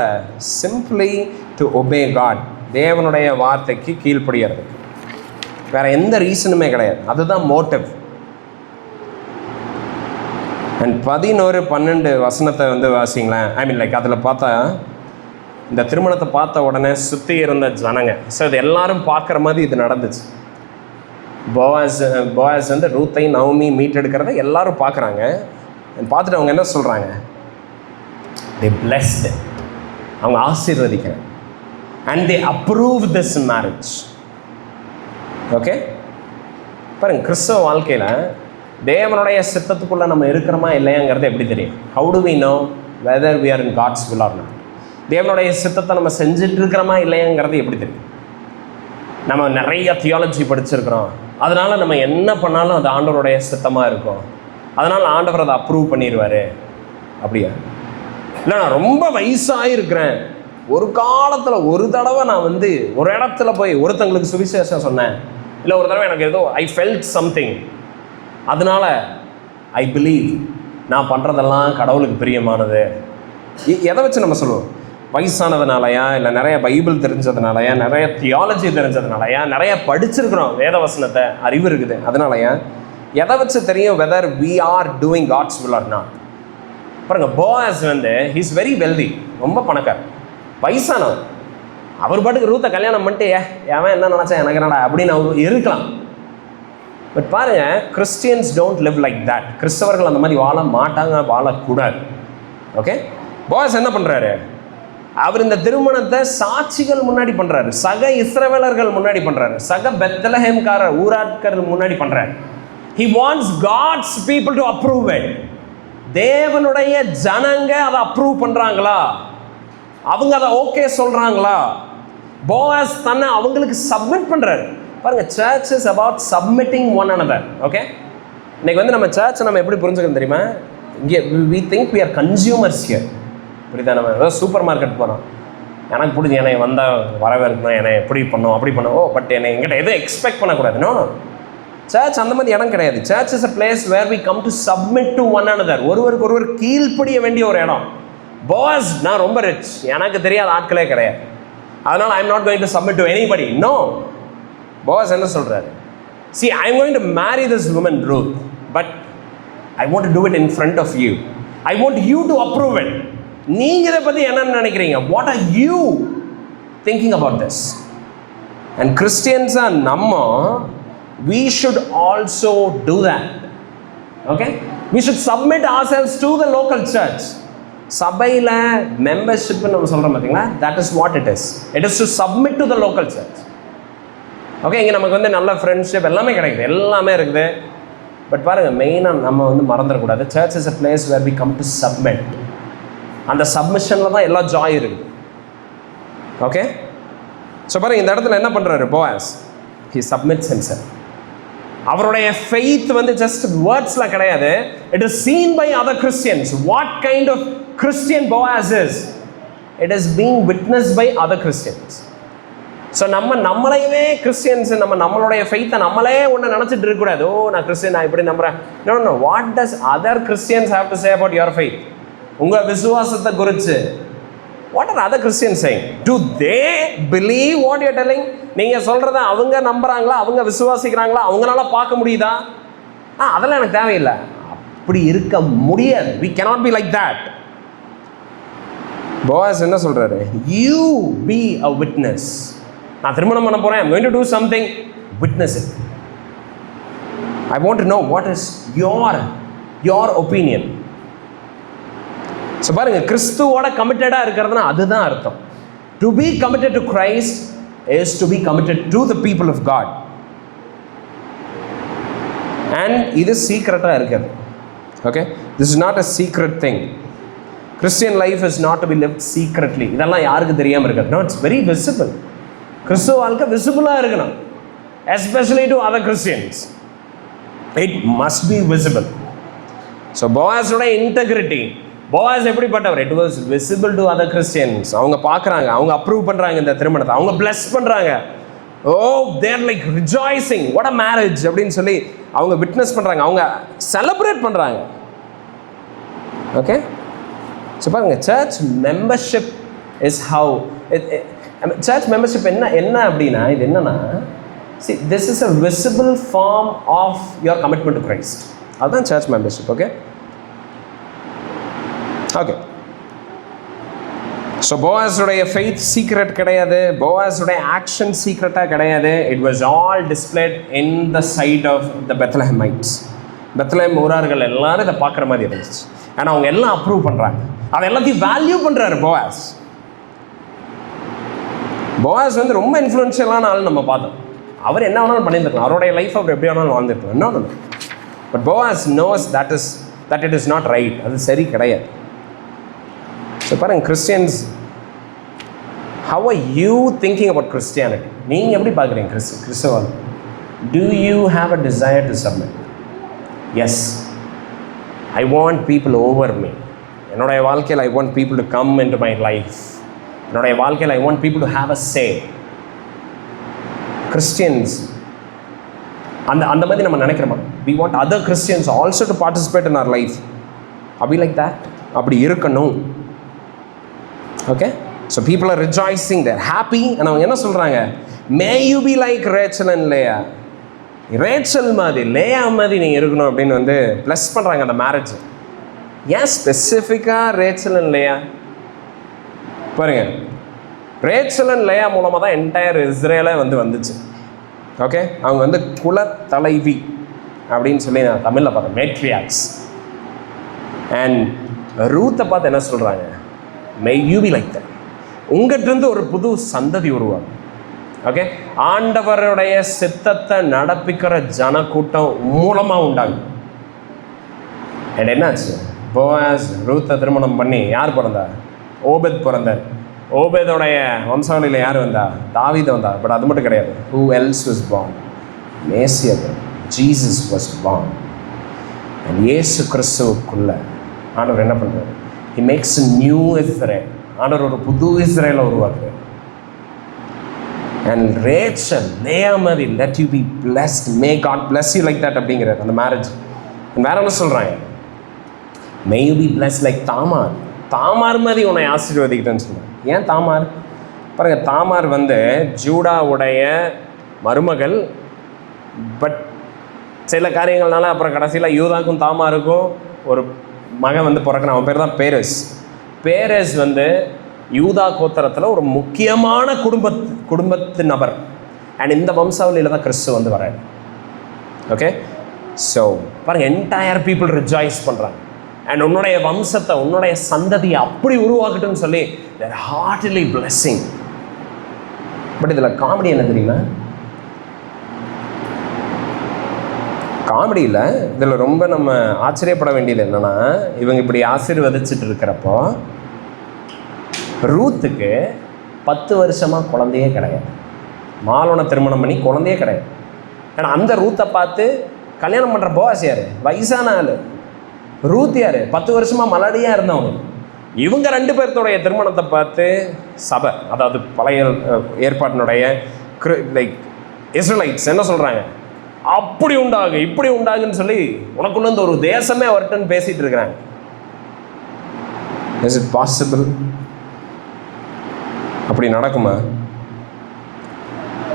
சிம்பிளி டு ஒபே காட், தேவனுடைய வார்த்தைக்கு கீழ்ப்படியறதுக்கு. வேற எந்த ரீசனுமே கிடையாது. அதுதான் மோட்டிவ். அண்ட் 11-12 வசனத்தை வந்து வாசிங்களேன். ஐ மீன் லைக் அதில் பார்த்தா இந்த திருமணத்தை பார்த்த உடனே சுற்றி இருந்த ஜனங்க, ஸோ இது எல்லாரும் பார்க்குற மாதிரி இது நடந்துச்சு. போவாஸ் வந்து ரூத்தை நவமி மீட்டெடுக்கிறத எல்லாரும் பார்க்குறாங்க. பார்த்துட்டு அவங்க என்ன சொல்கிறாங்க? they blessed, அவங்க ஆசீர்வதிக்கிறாங்க. and they approve this marriage. Okay, பாருங்க, கிறிஸ்தவ வாழ்க்கையில் தேவனுடைய சித்தத்துக்குள்ளே நம்ம இருக்கிறோமா இல்லையாங்கிறது எப்படி தெரியும்? how do we know whether we are in God's will or not? தேவனுடைய சித்தத்தை நம்ம செஞ்சுட்டு இருக்கிறோமா இல்லையாங்கிறது எப்படி தெரியும்? நம்ம நிறைய தியாலஜி படிச்சிருக்கிறோம், அதனால் நம்ம என்ன பண்ணாலும் அது ஆண்டவருடைய சித்தமாக இருக்கும், அதனால் ஆண்டவர் அதை அப்ரூவ் பண்ணிடுவார். அப்படியா? இல்லை, நான் ரொம்ப வயசாக இருக்கிறேன், ஒரு காலத்தில் ஒரு தடவை நான் வந்து ஒரு இடத்துல போய் ஒருத்தங்களுக்கு சுவிசேஷம் சொன்னேன், இல்லை ஒரு தடவை எனக்கு ஏதோ ஐ ஃபெல்ட் சம்திங், அதனால் ஐ பிலீவ் நான் பண்ணுறதெல்லாம் கடவுளுக்கு பிரியமானது. எதை வச்சு நம்ம சொல்லுவோம்? வயசானதுனாலயா, இல்லை நிறைய பைபிள் தெரிஞ்சதுனாலயா, நிறைய தியாலஜி தெரிஞ்சதுனாலயா, நிறைய படிச்சிருக்கிறோம், வேதவசனத்தை அறிவு இருக்குது அதனாலயா? எதை வச்சு தெரியும் whether we are doing God's will or not? பாருங்க, போவாஸ் வந்து he is very wealthy, ரொம்ப பணக்கார், வயசானவர். அவர் பாட்டுக்கு ரூத்தை கல்யாணம் பண்ணிட்டு அவன் என்ன நினச்சா எனக்கு என்னடா அப்படின்னு அவர் இருக்கலாம். பட் பாருங்க, Christians don't live like that. கிறிஸ்தவர்கள் அந்த மாதிரி வாழ மாட்டாங்க, வாழக்கூடாது. ஓகே, போவாஸ் என்ன பண்ணுறாரு? அவர் இந்த திருமணத்தை சாட்சிகள் முன்னாடி பண்ணுறாரு, சக இஸ்ரவேலர்கள் முன்னாடி பண்ணுறாரு, சக பெத்லஹேம்கார ஊராட்கள் முன்னாடி பண்ணுறாரு. He wants God's people to approve it. தேவனுடைய ஜனங்க அதை அப்ரூவ் பண்ணுறாங்களா? அவங்க அதை ஓகே சொல்கிறாங்களா? போவாஸ் தன்னை அவங்களுக்கு சப்மிட் பண்ணுறாரு. பாருங்க, search is about submitting one another. Okay, இன்னைக்கு வந்து நம்ம சர்ச்சை நம்ம எப்படி புரிஞ்சுக்கணும் தெரியுமா? இங்கே we think we are consumers here. புரியுதா? நம்ம ஏதோ சூப்பர் மார்க்கெட் போகிறோம், எனக்கு பிடிச்சி என்னை வந்தால் வரவேற்கணும், என்னை எப்படி பண்ணோம் அப்படி பண்ணோம், பட் என்னை எங்கிட்ட எதுவும் எக்ஸ்பெக்ட் பண்ணக்கூடாது. நோ, சர்ச் அந்த மாதிரி இடம் கிடையாது. Church is a place where we come to submit to one another. ஒருவருக்கு ஒருவர் கீழ்ப்படிய வேண்டிய ஒரு இடம். பாஸ், நான் ரொம்ப ரிச், எனக்கு தெரியாத ஆட்களே கிடையாது, அதனால் I am not going to submit to anybody. No, boss என்ன சொல்கிறாரு? see, I am going to marry this woman Ruth, but I want to do it in front of you. I want you to approve it. நீங்கள் இதை பற்றி என்ன நினைக்கிறீங்க? What are you thinking about this? And கிறிஸ்டியன்ஸாக நம்ம we should also do that. Okay, we should submit ourselves to the local church. சபையில் membership நம்ம சொல்கிறோம் பார்த்தீங்களா? that is what it is. It is to submit to the local church. Okay, இங்கே நமக்கு வந்து நல்ல ஃப்ரெண்ட்ஷிப் எல்லாமே கிடைக்குது, எல்லாமே இருக்குது. பட் பாருங்கள், மெயினாக நம்ம வந்து மறந்துடக்கூடாது, church is a place where we come to submit. அந்த சப்மிஷனில் தான் எல்லா ஜாய் இருக்குது. ஓகே, ஸோ பாருங்கள், இந்த இடத்துல என்ன பண்ணுறாரு போவாஸ்? he submits himself. அவருடைய ஃபெய்த் வந்து ஜஸ்ட் வேர்ட்ஸில் கிடையாது, it is seen by other Christians. What kind of Christian Boaz is? It is being witness by other Christians. So நம்மளையே கிறிஸ்டியன்ஸ், நம்மளுடைய ஃபெய்த்தை நம்மளே ஒன்று நினச்சிட்டு இருக்கக்கூடாது. ஓ, நான் கிறிஸ்டியன், நான் இப்படி நம்புகிறேன். No, what does other Christians have to say about your faith? உங்கள் விசுவாசத்தை குறித்து what are other Christians saying? Do they believe what you are telling? நீங்கள் சொல்கிறத அவங்க நம்புகிறாங்களா, அவங்க விசுவாசிக்கிறாங்களா, அவங்களால பார்க்க முடியுதா? அதெல்லாம் எனக்கு தேவையில்லை. அப்படி இருக்க முடியாது. we cannot be like that. Boaz என்ன சொல்றாரு? you be a witness. நான் திருமணம் பண்ண போறேன், I'm going to do something, witness it. I want to know what is your opinion. So பாருங்க, கிறிஸ்துவோட கமிட்டடாக இருக்கிறதுனா அதுதான் அர்த்தம். To be committed to Christ is to be committed to the people of God. And இது சீக்ரெட்டாக இருக்கிறது. Okay, this is not a secret thing. Christian life is not to be lived secretly. இதெல்லாம் யாருக்கு தெரியாமல் இருக்காது. No, it's very visible. கிறிஸ்துவ வாழ்க்கை விசிபிளாக இருக்கணும், especially to other Christians. It must be visible. So போவாஸோட இன்டெகிரிட்டி, போவாஸ் எப்படிப்பட்டவர்? It was visible to other Christians. அவங்க பார்க்குறாங்க, அவங்க அப்ரூவ் பண்ணுறாங்க இந்த திருமணத்தை, அவங்க பிளஸ் பண்ணுறாங்க. Oh, they're like rejoicing, what a marriage அப்படின்னு சொல்லி அவங்க விட்னஸ் பண்ணுறாங்க, அவங்க செலிப்ரேட் பண்ணுறாங்க. ஓகே, ஸோ பாருங்க, church membership is how church membership என்ன அப்படின்னா, இது என்னன்னா, see, this is a visible form of your commitment to Christ. அதுதான் church membership. Okay, okay. So போவாஸுடைய ஃபெய்த் சீக்ரெட் கிடையாது, போவாஸுடைய ஆக்ஷன் சீக்ரெட்டாக கிடையாது. It was all displayed in the sight of the Bethlehemites. Bethlehem ஊரார்கள் எல்லாரும் இதை பார்க்குற மாதிரி இருந்துச்சு. ஆனால் அவங்க எல்லாம் அப்ரூவ் பண்ணுறாங்க, அதை எல்லாத்தையும் வேல்யூ பண்ணுறாரு போவாஸ். போவாஸ் வந்து ரொம்ப இன்ஃப்ளூயன்ஷியலான ஆள் நம்ம பார்த்தோம். அவர் என்ன வேணாலும் பண்ணியிருந்துருக்கலாம், அவருடைய லைஃப் அவர் எப்படி வேணாலும் வாழ்ந்துருக்கலாம், என்ன. But Boaz knows that it is not right. அது சரி கிடையாது. ஸோ பாருங்க, Christians, how are you thinking about Christianity? நீங்கள் எப்படி பார்க்குறீங்க கிறிஸ்தவ? Do you have a desire to submit? Yes, I want people over me. என்னுடைய வாழ்க்கையில் I want people to come into my life. என்னுடைய வாழ்க்கையில் I want people to have a say. Christians அந்த மாதிரி நம்ம நினைக்கிறோமா? we want other Christians also to participate in our life. அப்படி like that, அப்படி இருக்கணும். Okay, so people are rejoicing, they're happy. and அவங்க என்ன சொல்கிறாங்க? may you be like Rachel and Leah. Rachel மாதிரி, லேயா மாதிரி நீங்கள் இருக்கணும் அப்படின்னு வந்து ப்ளஸ் பண்ணுறாங்க அந்த மேரேஜ். ஏன் ஸ்பெசிஃபிக்காக ரேச்சல் அண்ட் லேயா? பாருங்க, ரேச்சல் அண்ட் லேயா மூலமாக தான் என்டையர் இஸ்ரேலே வந்துச்சு. ஓகே, அவங்க வந்து குல தலைவி அப்படின்னு சொல்லி நான் தமிழில் பார்த்தேன், மேட்ரியாக்ஸ். அண்ட் ரூத்தை பார்த்து என்ன சொல்கிறாங்க? மே யூ பி லைக் தட். உங்கள்கிட்ட ஒரு புது சந்ததி உருவாகும். ஓகே, ஆண்டவருடைய சித்தத்தை நடப்பிக்கிற ஜனக்கூட்டம் மூலமாக உண்டாகும். அண்ட் என்னாச்சு? போவாஸ் ரூத்தை திருமணம் பண்ணி யார் பிறந்தா? ஓபேத் பிறந்தார். ஓபேதோடைய வம்சாவளியில் யார் வந்தா? தாவீது வந்தா. பட் அது மட்டும் கிடையாது. who else was born? Messiah, Jesus was born. and இயேசு கிறிஸ்துவுக்குள்ள ஆண்டவர் என்ன பண்ணுறாரு? he makes a new Israel. ஆண்டவர் ஒரு புது இஸ்ரேலை உருவாக்குறார். and Rachel, லேயா மாதிரி, let you be blessed, may God bless you like that அப்படிங்கிறார் அந்த மேரேஜ். வேற என்ன சொல்கிறாங்க? may you be blessed like Tamar. Tamar மாதிரி உன்னை ஆசீர்வதிக்கிட்டேன்னு சொல்லுவாங்க. ஏன் தாமார்? பாருங்கள், தாமார் வந்து ஜூடாவுடைய மருமகள். பட் சில காரியங்கள்னால அப்புறம் கடைசியில் யூதாக்கும் தாமாருக்கும் ஒரு மகன் வந்து பிறக்கிறான். அவன் பேர் தான் பேரஸ். பேரஸ் வந்து யூதா கோத்திரத்தில் ஒரு முக்கியமான குடும்பத்து நபர். அண்ட் இந்த வம்சாவளியில் தான் கிறிஸ்து வந்து வராரு. ஓகே, ஸோ பாருங்கள், என்டையர் பீப்புள் ரிஜாய்ஸ் பண்ணுறாங்க. அண்ட் உன்னுடைய வம்சத்தை, உன்னுடைய சந்ததியை அப்படி உருவாக்கட்டும்னு சொல்லி தேர் ஹார்ட்லி பிளெஸ்ஸிங். பட் இதில் காமெடி என்ன தெரியுமா? காமெடியில் இதில் ரொம்ப நம்ம ஆச்சரியப்பட வேண்டியது என்னென்னா, இவங்க இப்படி ஆசீர்வதிச்சுட்டு இருக்கிறப்போ ரூத்துக்கு 10 வருஷமாக குழந்தையே கிடையாது. மாலோனை திருமணம் பண்ணி குழந்தையே கிடையாது. ஏன்னா அந்த ரூத்தை பார்த்து கல்யாணம் பண்ணுற போவாஸ் யார்? வயசான ஆள். ரூத் யார்? 10 வருஷமாக மலடியாக இருந்தவங்க. இவங்க 2 பேர்த்தோடைய திருமணத்தை பார்த்து சபை, அதாவது பழைய ஏற்பாட்டினுடைய லைக் இஸ்ரேலைட்ஸ் என்ன சொல்கிறாங்க? அப்படி உண்டாகு, இப்படி உண்டாகுன்னு சொல்லி உனக்குள்ள இருந்து ஒரு தேசமே வரட்டுன்னு பேசிகிட்டு இருக்கிறாங்க. Is it possible? அப்படி நடக்குமா?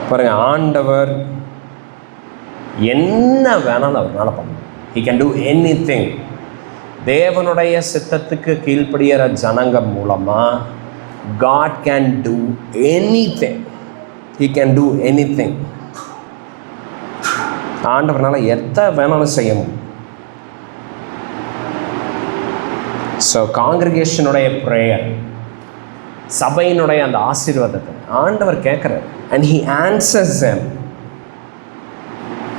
பாருங்க, ஆண்டவர் என்ன வேணாலும் அவர்னால பண்ணணும். He can do anything. தேவனுடைய சித்தத்துக்கு கீழ்ப்படுகிற ஜனங்க மூலமா God can do anything. He can do anything. ஆண்டவர்னால எதை வேணாலும் செய்ய முடியும். ஸோ காங்கிரிகேஷனுடைய ப்ரேயர், சபையினுடைய அந்த ஆசீர்வாதத்தை ஆண்டவர் கேட்குறாரு. And he answers them.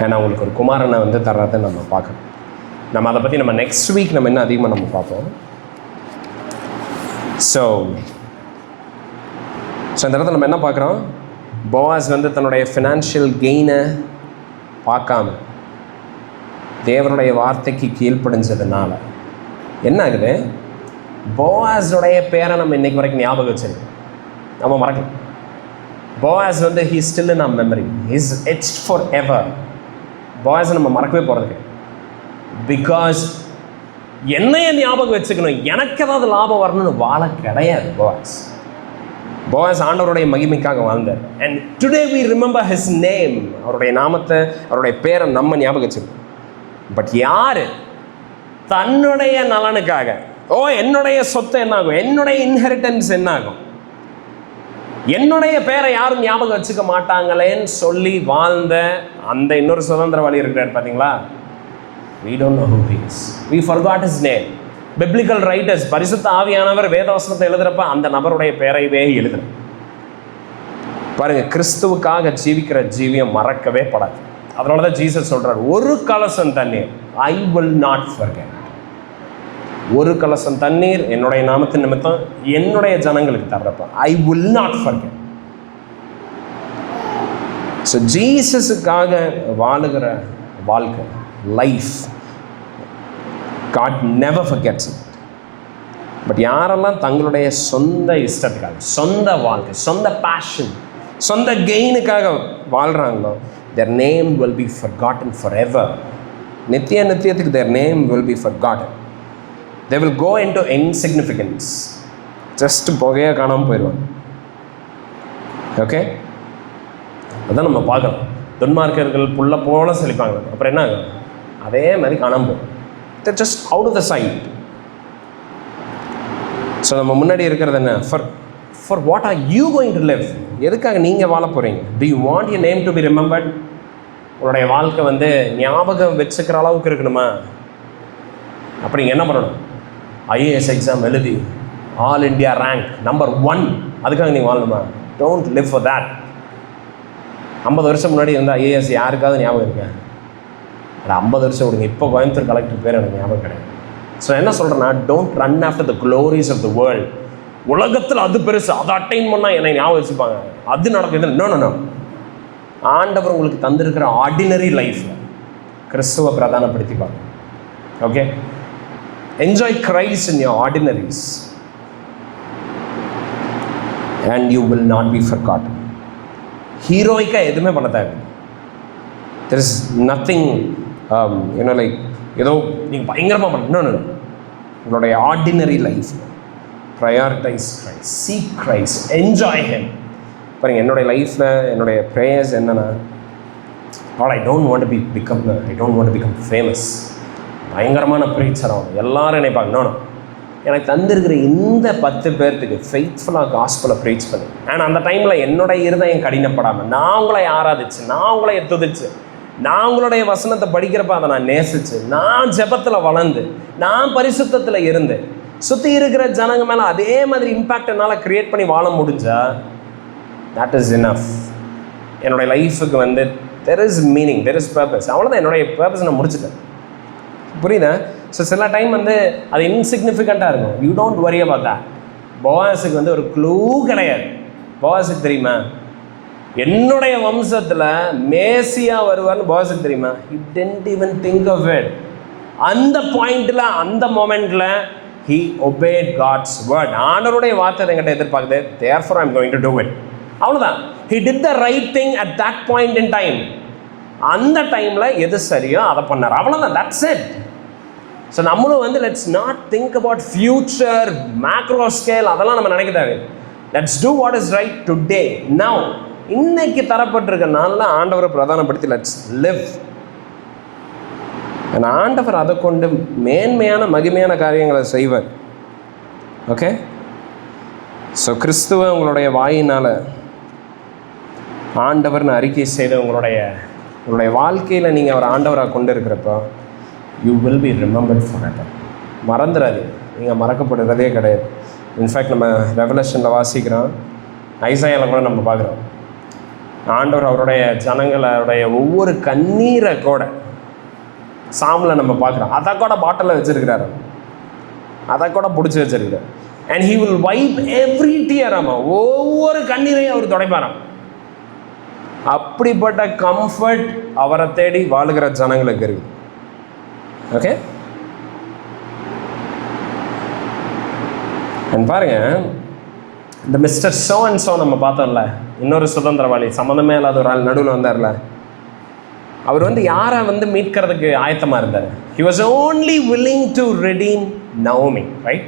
ஏன்னா உங்களுக்கு ஒரு குமாரனை வந்து தர்றதை நம்ம பார்க்கணும். நம்ம அதை பற்றி நம்ம நெக்ஸ்ட் வீக் நம்ம இன்னும் அதிகமாக நம்ம பார்ப்போம். ஸோ இந்த இடத்துல நம்ம என்ன பார்க்குறோம்? போவாஸ் வந்து தன்னுடைய ஃபினான்ஷியல் கெயினை பார்க்காம தேவனுடைய வார்த்தைக்கு கீழ்ப்படிஞ்சதுனால என்ன ஆகுது? போவாஸுடைய பேரை நம்ம இன்னைக்கு வரைக்கும் ஞாபகம் வச்சிருக்கோம், நம்ம மறக்கலாம். போவாஸ் வந்து he still in our memory, is etched forever. போவாஸை நம்ம மறக்கவே போகிறதுக்கு, பிகாஸ் என்னைய ஞாபகம் வச்சுக்கணும், எனக்கு ஏதாவது லாபம் வரணும்னு வாழ கிடையாது. போவாஸ் ஆண்டவருடைய மகிமைக்காக வாழ்ந்தார். And today we remember his name. அவருடைய நாமத்தை, அவருடைய பேரை நம்ம ஞாபகம் வச்சுக்கணும். பட் யாரு தன்னுடைய நலனுக்காக, என்னுடைய சொத்து என்ன ஆகும், என்னுடைய இன்ஹெரிட்டன்ஸ் என்ன ஆகும், என்னுடைய பேரை யாரும் ஞாபகம் வச்சுக்க மாட்டாங்களேன்னு சொல்லி வாழ்ந்த அந்த இன்னொரு சுதந்திரவாளி இருக்கிறார் பார்த்தீங்களா? We don't know who he is. We forgot his name. Biblical writers, பரிசுத்த ஆவியானவர் வேதவசனத்தை எழுதுறப்ப அந்த நபருடைய பெயரைவே எழுதுறார். பாருங்க, கிறிஸ்துவுக்காக ஜீவிக்கிற ஜீவியம் மறக்கவே படாது. அதனால தான் ஜீசஸ் சொல்றார், ஒரு கலசம் தண்ணீர் I will not forget. ஒரு கலசம் தண்ணீர் என்னுடைய நாமத்தின் நிமித்தம் என்னுடைய ஜனங்களுக்கு தர்றப்ப I will not forget. So ஜீசஸுக்காக வாழுகிற வாழ்க்கை, life, God never forgets it. But யாரெல்லாம் தங்களுடைய சொந்த இஷ்டத்துக்காக, சொந்த வாழ்க்கை, சொந்த பேஷன், சொந்த கெயினுக்காக வாழ்கிறாங்களோ, their name will be forgotten forever. நித்தியத்துக்கு their name will be forgotten. They will go into insignificance. Just புகையாக காணாமல் போயிடுவாங்க. ஓகே, அதான் நம்ம பார்க்குறோம். துன்மார்க்கர்கள் புல்ல போல செழிப்பாங்க, அப்புறம் என்ன ஆகும்? அதே மாதிரி காணாமல் போகும். They're just out of the sight. So நம்ம முன்னாடி இருக்கிறது என்ன? For what are you going to live? எதுக்காக நீங்கள் வாழ போகிறீங்க? Do you want your name to be remembered? உங்களுடைய வாழ்க்கை வந்து ஞாபகம் வச்சுக்கிற அளவுக்கு இருக்கணுமா? அப்படி என்ன பண்ணணும்? IAS எக்ஸாம் எழுதி ஆல் இண்டியா ரேங்க் நம்பர் 1, அதுக்காக நீங்கள் வாழணுமா? Don't live for that. 50 வருஷம் முன்னாடி இருந்த IAS யாருக்காவது ஞாபகம் இருக்கா? அது 50 வருஷம் விடுங்க, இப்போ கோயம்புத்தூர் கலெக்டர் பேர் எனக்கு ஞாபகம் கிடையாது. ஸோ என்ன சொல்கிறேன்னா, don't run after the glories of the world. உலகத்தில் அது பெருசு, அதை அட்டைன் பண்ணால் என்னை ஞாபகம் வச்சுப்பாங்க, அது நடக்குது. நோ. ஆண்டவர் உங்களுக்கு தந்திருக்கிற ஆர்டினரி லைஃப்பில் கிறிஸ்துவை பிரதானப்படுத்திப்பாங்க. Okay, enjoy Christ in your ordinaries and you will not be forgotten. ஹீரோயிக்காக எதுவுமே பண்ண தேவை. தெர் இஸ் நத்திங் லைக் ஏதோ நீங்கள் பயங்கரமாக பண்ணணும். உங்களுடைய ordinary life prioritize Christ, seek Christ, enjoy him. பாருங்க, என்னுடைய லைஃப்பில் என்னுடைய ப்ரேயர்ஸ் என்னென்னா, I don't want to become famous, பயங்கரமான ப்ரீச்சர் ஆகும், எல்லாரும் நினைப்பாங்க. நோ, எனக்கு தந்திருக்கிற இந்த 10 பேர்த்துக்கு ஃபெய்த்ஃபுல்லாக காஸ்பலை ப்ரீச் பண்ணி, ஆனால் அந்த டைமில் என்னுடைய இருதயம் கடினப்படாமல் நான் உங்களை ஆராதிச்சு, நான் உங்களை துதிச்சு, நான் உங்களுடைய வசனத்தை படிக்கிறப்ப அதை நான் நேசிச்சு, நான் ஜெபத்தில் வளர்ந்து, நான் பரிசுத்தத்தில் இருந்து, சுற்றி இருக்கிற ஜனங்க மேலே அதே மாதிரி இம்பேக்ட் என்னால் க்ரியேட் பண்ணி வாழ முடிஞ்சா, தட் இஸ் இனஃப். என்னுடைய லைஃபுக்கு வந்து there is meaning, there is purpose. அவ்வளோதான், என்னுடைய பர்பஸ் நான் முடிச்சுட்டேன். புரியுதா? ஸோ சில டைம் வந்து அது இன்சிக்னிஃபிகண்ட்டாக இருக்கும். You don't worry about that. போவாஸுக்கு வந்து ஒரு க்ளூ கிடையாது. போவாஸுக்கு தெரியுமா, என்னுடைய வம்சத்தில் மேசியா வருவார்னு போவாஸுக்கு தெரியுமா? He didn't even think of it. அந்த பாயிண்டில், அந்த மொமெண்ட்டில் he obeyed God's word. ஆண்டவருடைய வார்த்தை என்கிட்ட எதிர்பார்க்குது, therefore I'm going to do it. அவ்வளோதான். He did the right thing at that point in time. அந்த டைமில் எது சரியோ அதை பண்ணார், அவ்வளோதான். That's it. ஸோ நம்மளும் வந்து let's not think about future, macro scale, அதெல்லாம் நம்ம நினைக்க தேவை. Let's do what is right today, now. இன்னைக்கு தரப்பட்டிருக்க நாளில் ஆண்டவரை பிரதானப்படுத்தி லெட்ஸ் லிவ். ஆண்டவர் அதை கொண்டு மேன்மையான மகிமையான காரியங்களை செய்வார். ஓகே, ஸோ கிறிஸ்துவ உங்களுடைய வாயினால் ஆண்டவர்னு அறிக்கை செய்து உங்களுடைய வாழ்க்கையில் நீங்கள் அவர் ஆண்டவராக கொண்டு இருக்கிறப்போ you will be remembered forever. மறந்துடாது, நீங்கள் மறக்கப்படுறதே கிடையாது. இன்ஃபேக்ட் நம்ம ரெவலேஷனில் வாசிக்கிறோம், ஐசாயாவில் கூட நம்ம பார்க்குறோம், ஆண்டவர் அவருடைய ஜனங்களுடைய ஒவ்வொரு கண்ணீரை கூட சாமில் நம்ம பார்க்குறோம். அதை கூட பாட்டிலில் வச்சுருக்கிறாரு, அதை கூட பிடிச்சி வச்சிருக்கிறார். And he will vibe every dear. ஆமாம், ஒவ்வொரு கண்ணீரையும் அவர் துடைப்பாராம். அப்படிப்பட்ட கம்ஃபர்ட் அவரை தேடி வாழுகிற ஜனங்களுக்கு இருக்குது. ஓகே, அண்ட் பாருங்க, இந்த மிஸ்டர் ஷோ அண்ட் ஷோ நம்ம பார்த்தோம்ல, இன்னொரு சுதந்திரவாளி, சம்மந்தமே இல்லாத ஒரு ஆள் நடுவில் வந்தார்ல, அவர் யாரை மீட்கிறதுக்கு ஆயத்தமாக இருந்தார். He was only willing to redeem Naomi, right?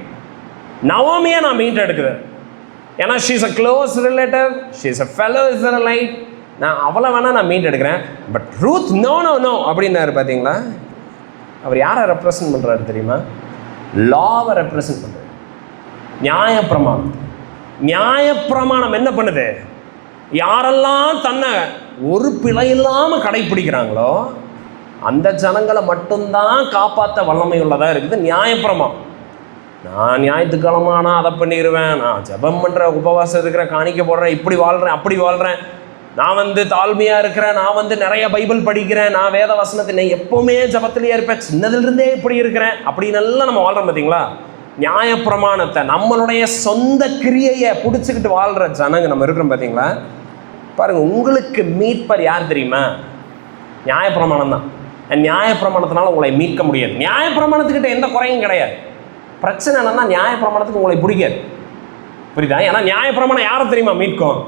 நவோமியை நான் மீட் எடுக்கிறேன், ஏன்னா she is a close relative, she is a fellow Israelite, நான் அவளை வேணால் நான் மீட் எடுக்கிறேன். But Ruth no no no அப்படின்னாரு. பார்த்தீங்களா, அவர் யாரை ரெப்ரசன்ட் பண்ணுறாரு தெரியுமா? லாவை ரெப்ரசன்ட் பண்ணுறாரு, நியாயப்பிரமாணம். நியாயப்பிரமாணம் என்ன பண்ணுது? யாரெல்லாம் தன்னை ஒரு பிழை இல்லாமல் கடைப்பிடிக்கிறாங்களோ அந்த ஜனங்களை மட்டும்தான் காப்பாற்ற வல்லமை உள்ளதாக இருக்குது நியாயப்பிரமாணம். நான் ஞாயிற்றுக்கிழமானா அதை பண்ணிடுவேன், நான் ஜெபம் பண்ணுற, உபவாசம் இருக்கிறேன், காணிக்க போடுறேன், இப்படி வாழ்கிறேன், அப்படி வாழ்கிறேன், நான் தாழ்மையாக இருக்கிறேன், நான் நிறைய பைபிள் படிக்கிறேன், நான் வேத வசனத்தை எப்போவுமே ஜபத்திலேயே இருப்பேன், சின்னதுலேருந்தே இப்படி இருக்கிறேன் அப்படின்னு எல்லாம் நம்ம வாழ்கிறோம். பார்த்தீங்களா, நியாயப்பிரமாணத்தை நம்மளுடைய சொந்த கிரியையை பிடிச்சிக்கிட்டு வாழ்கிற ஜனங்க நம்ம இருக்கிறோம். பார்த்தீங்களா, பாருங்கள், உங்களுக்கு மீட்பர் யார் தெரியுமா? நியாயப்பிரமாணம் தான். நியாயப்பிரமாணத்தினால உங்களை மீட்க முடியாது. நியாயப்பிரமாணத்துக்கிட்ட எந்த குறையும் கிடையாது. பிரச்சனை என்னன்னா, நியாயப்பிரமாணத்துக்கு உங்களை பிடிக்காது. புரியுதா? ஏன்னா நியாயப்பிரமாணம் யாரை தெரியுமா மீட்கும்?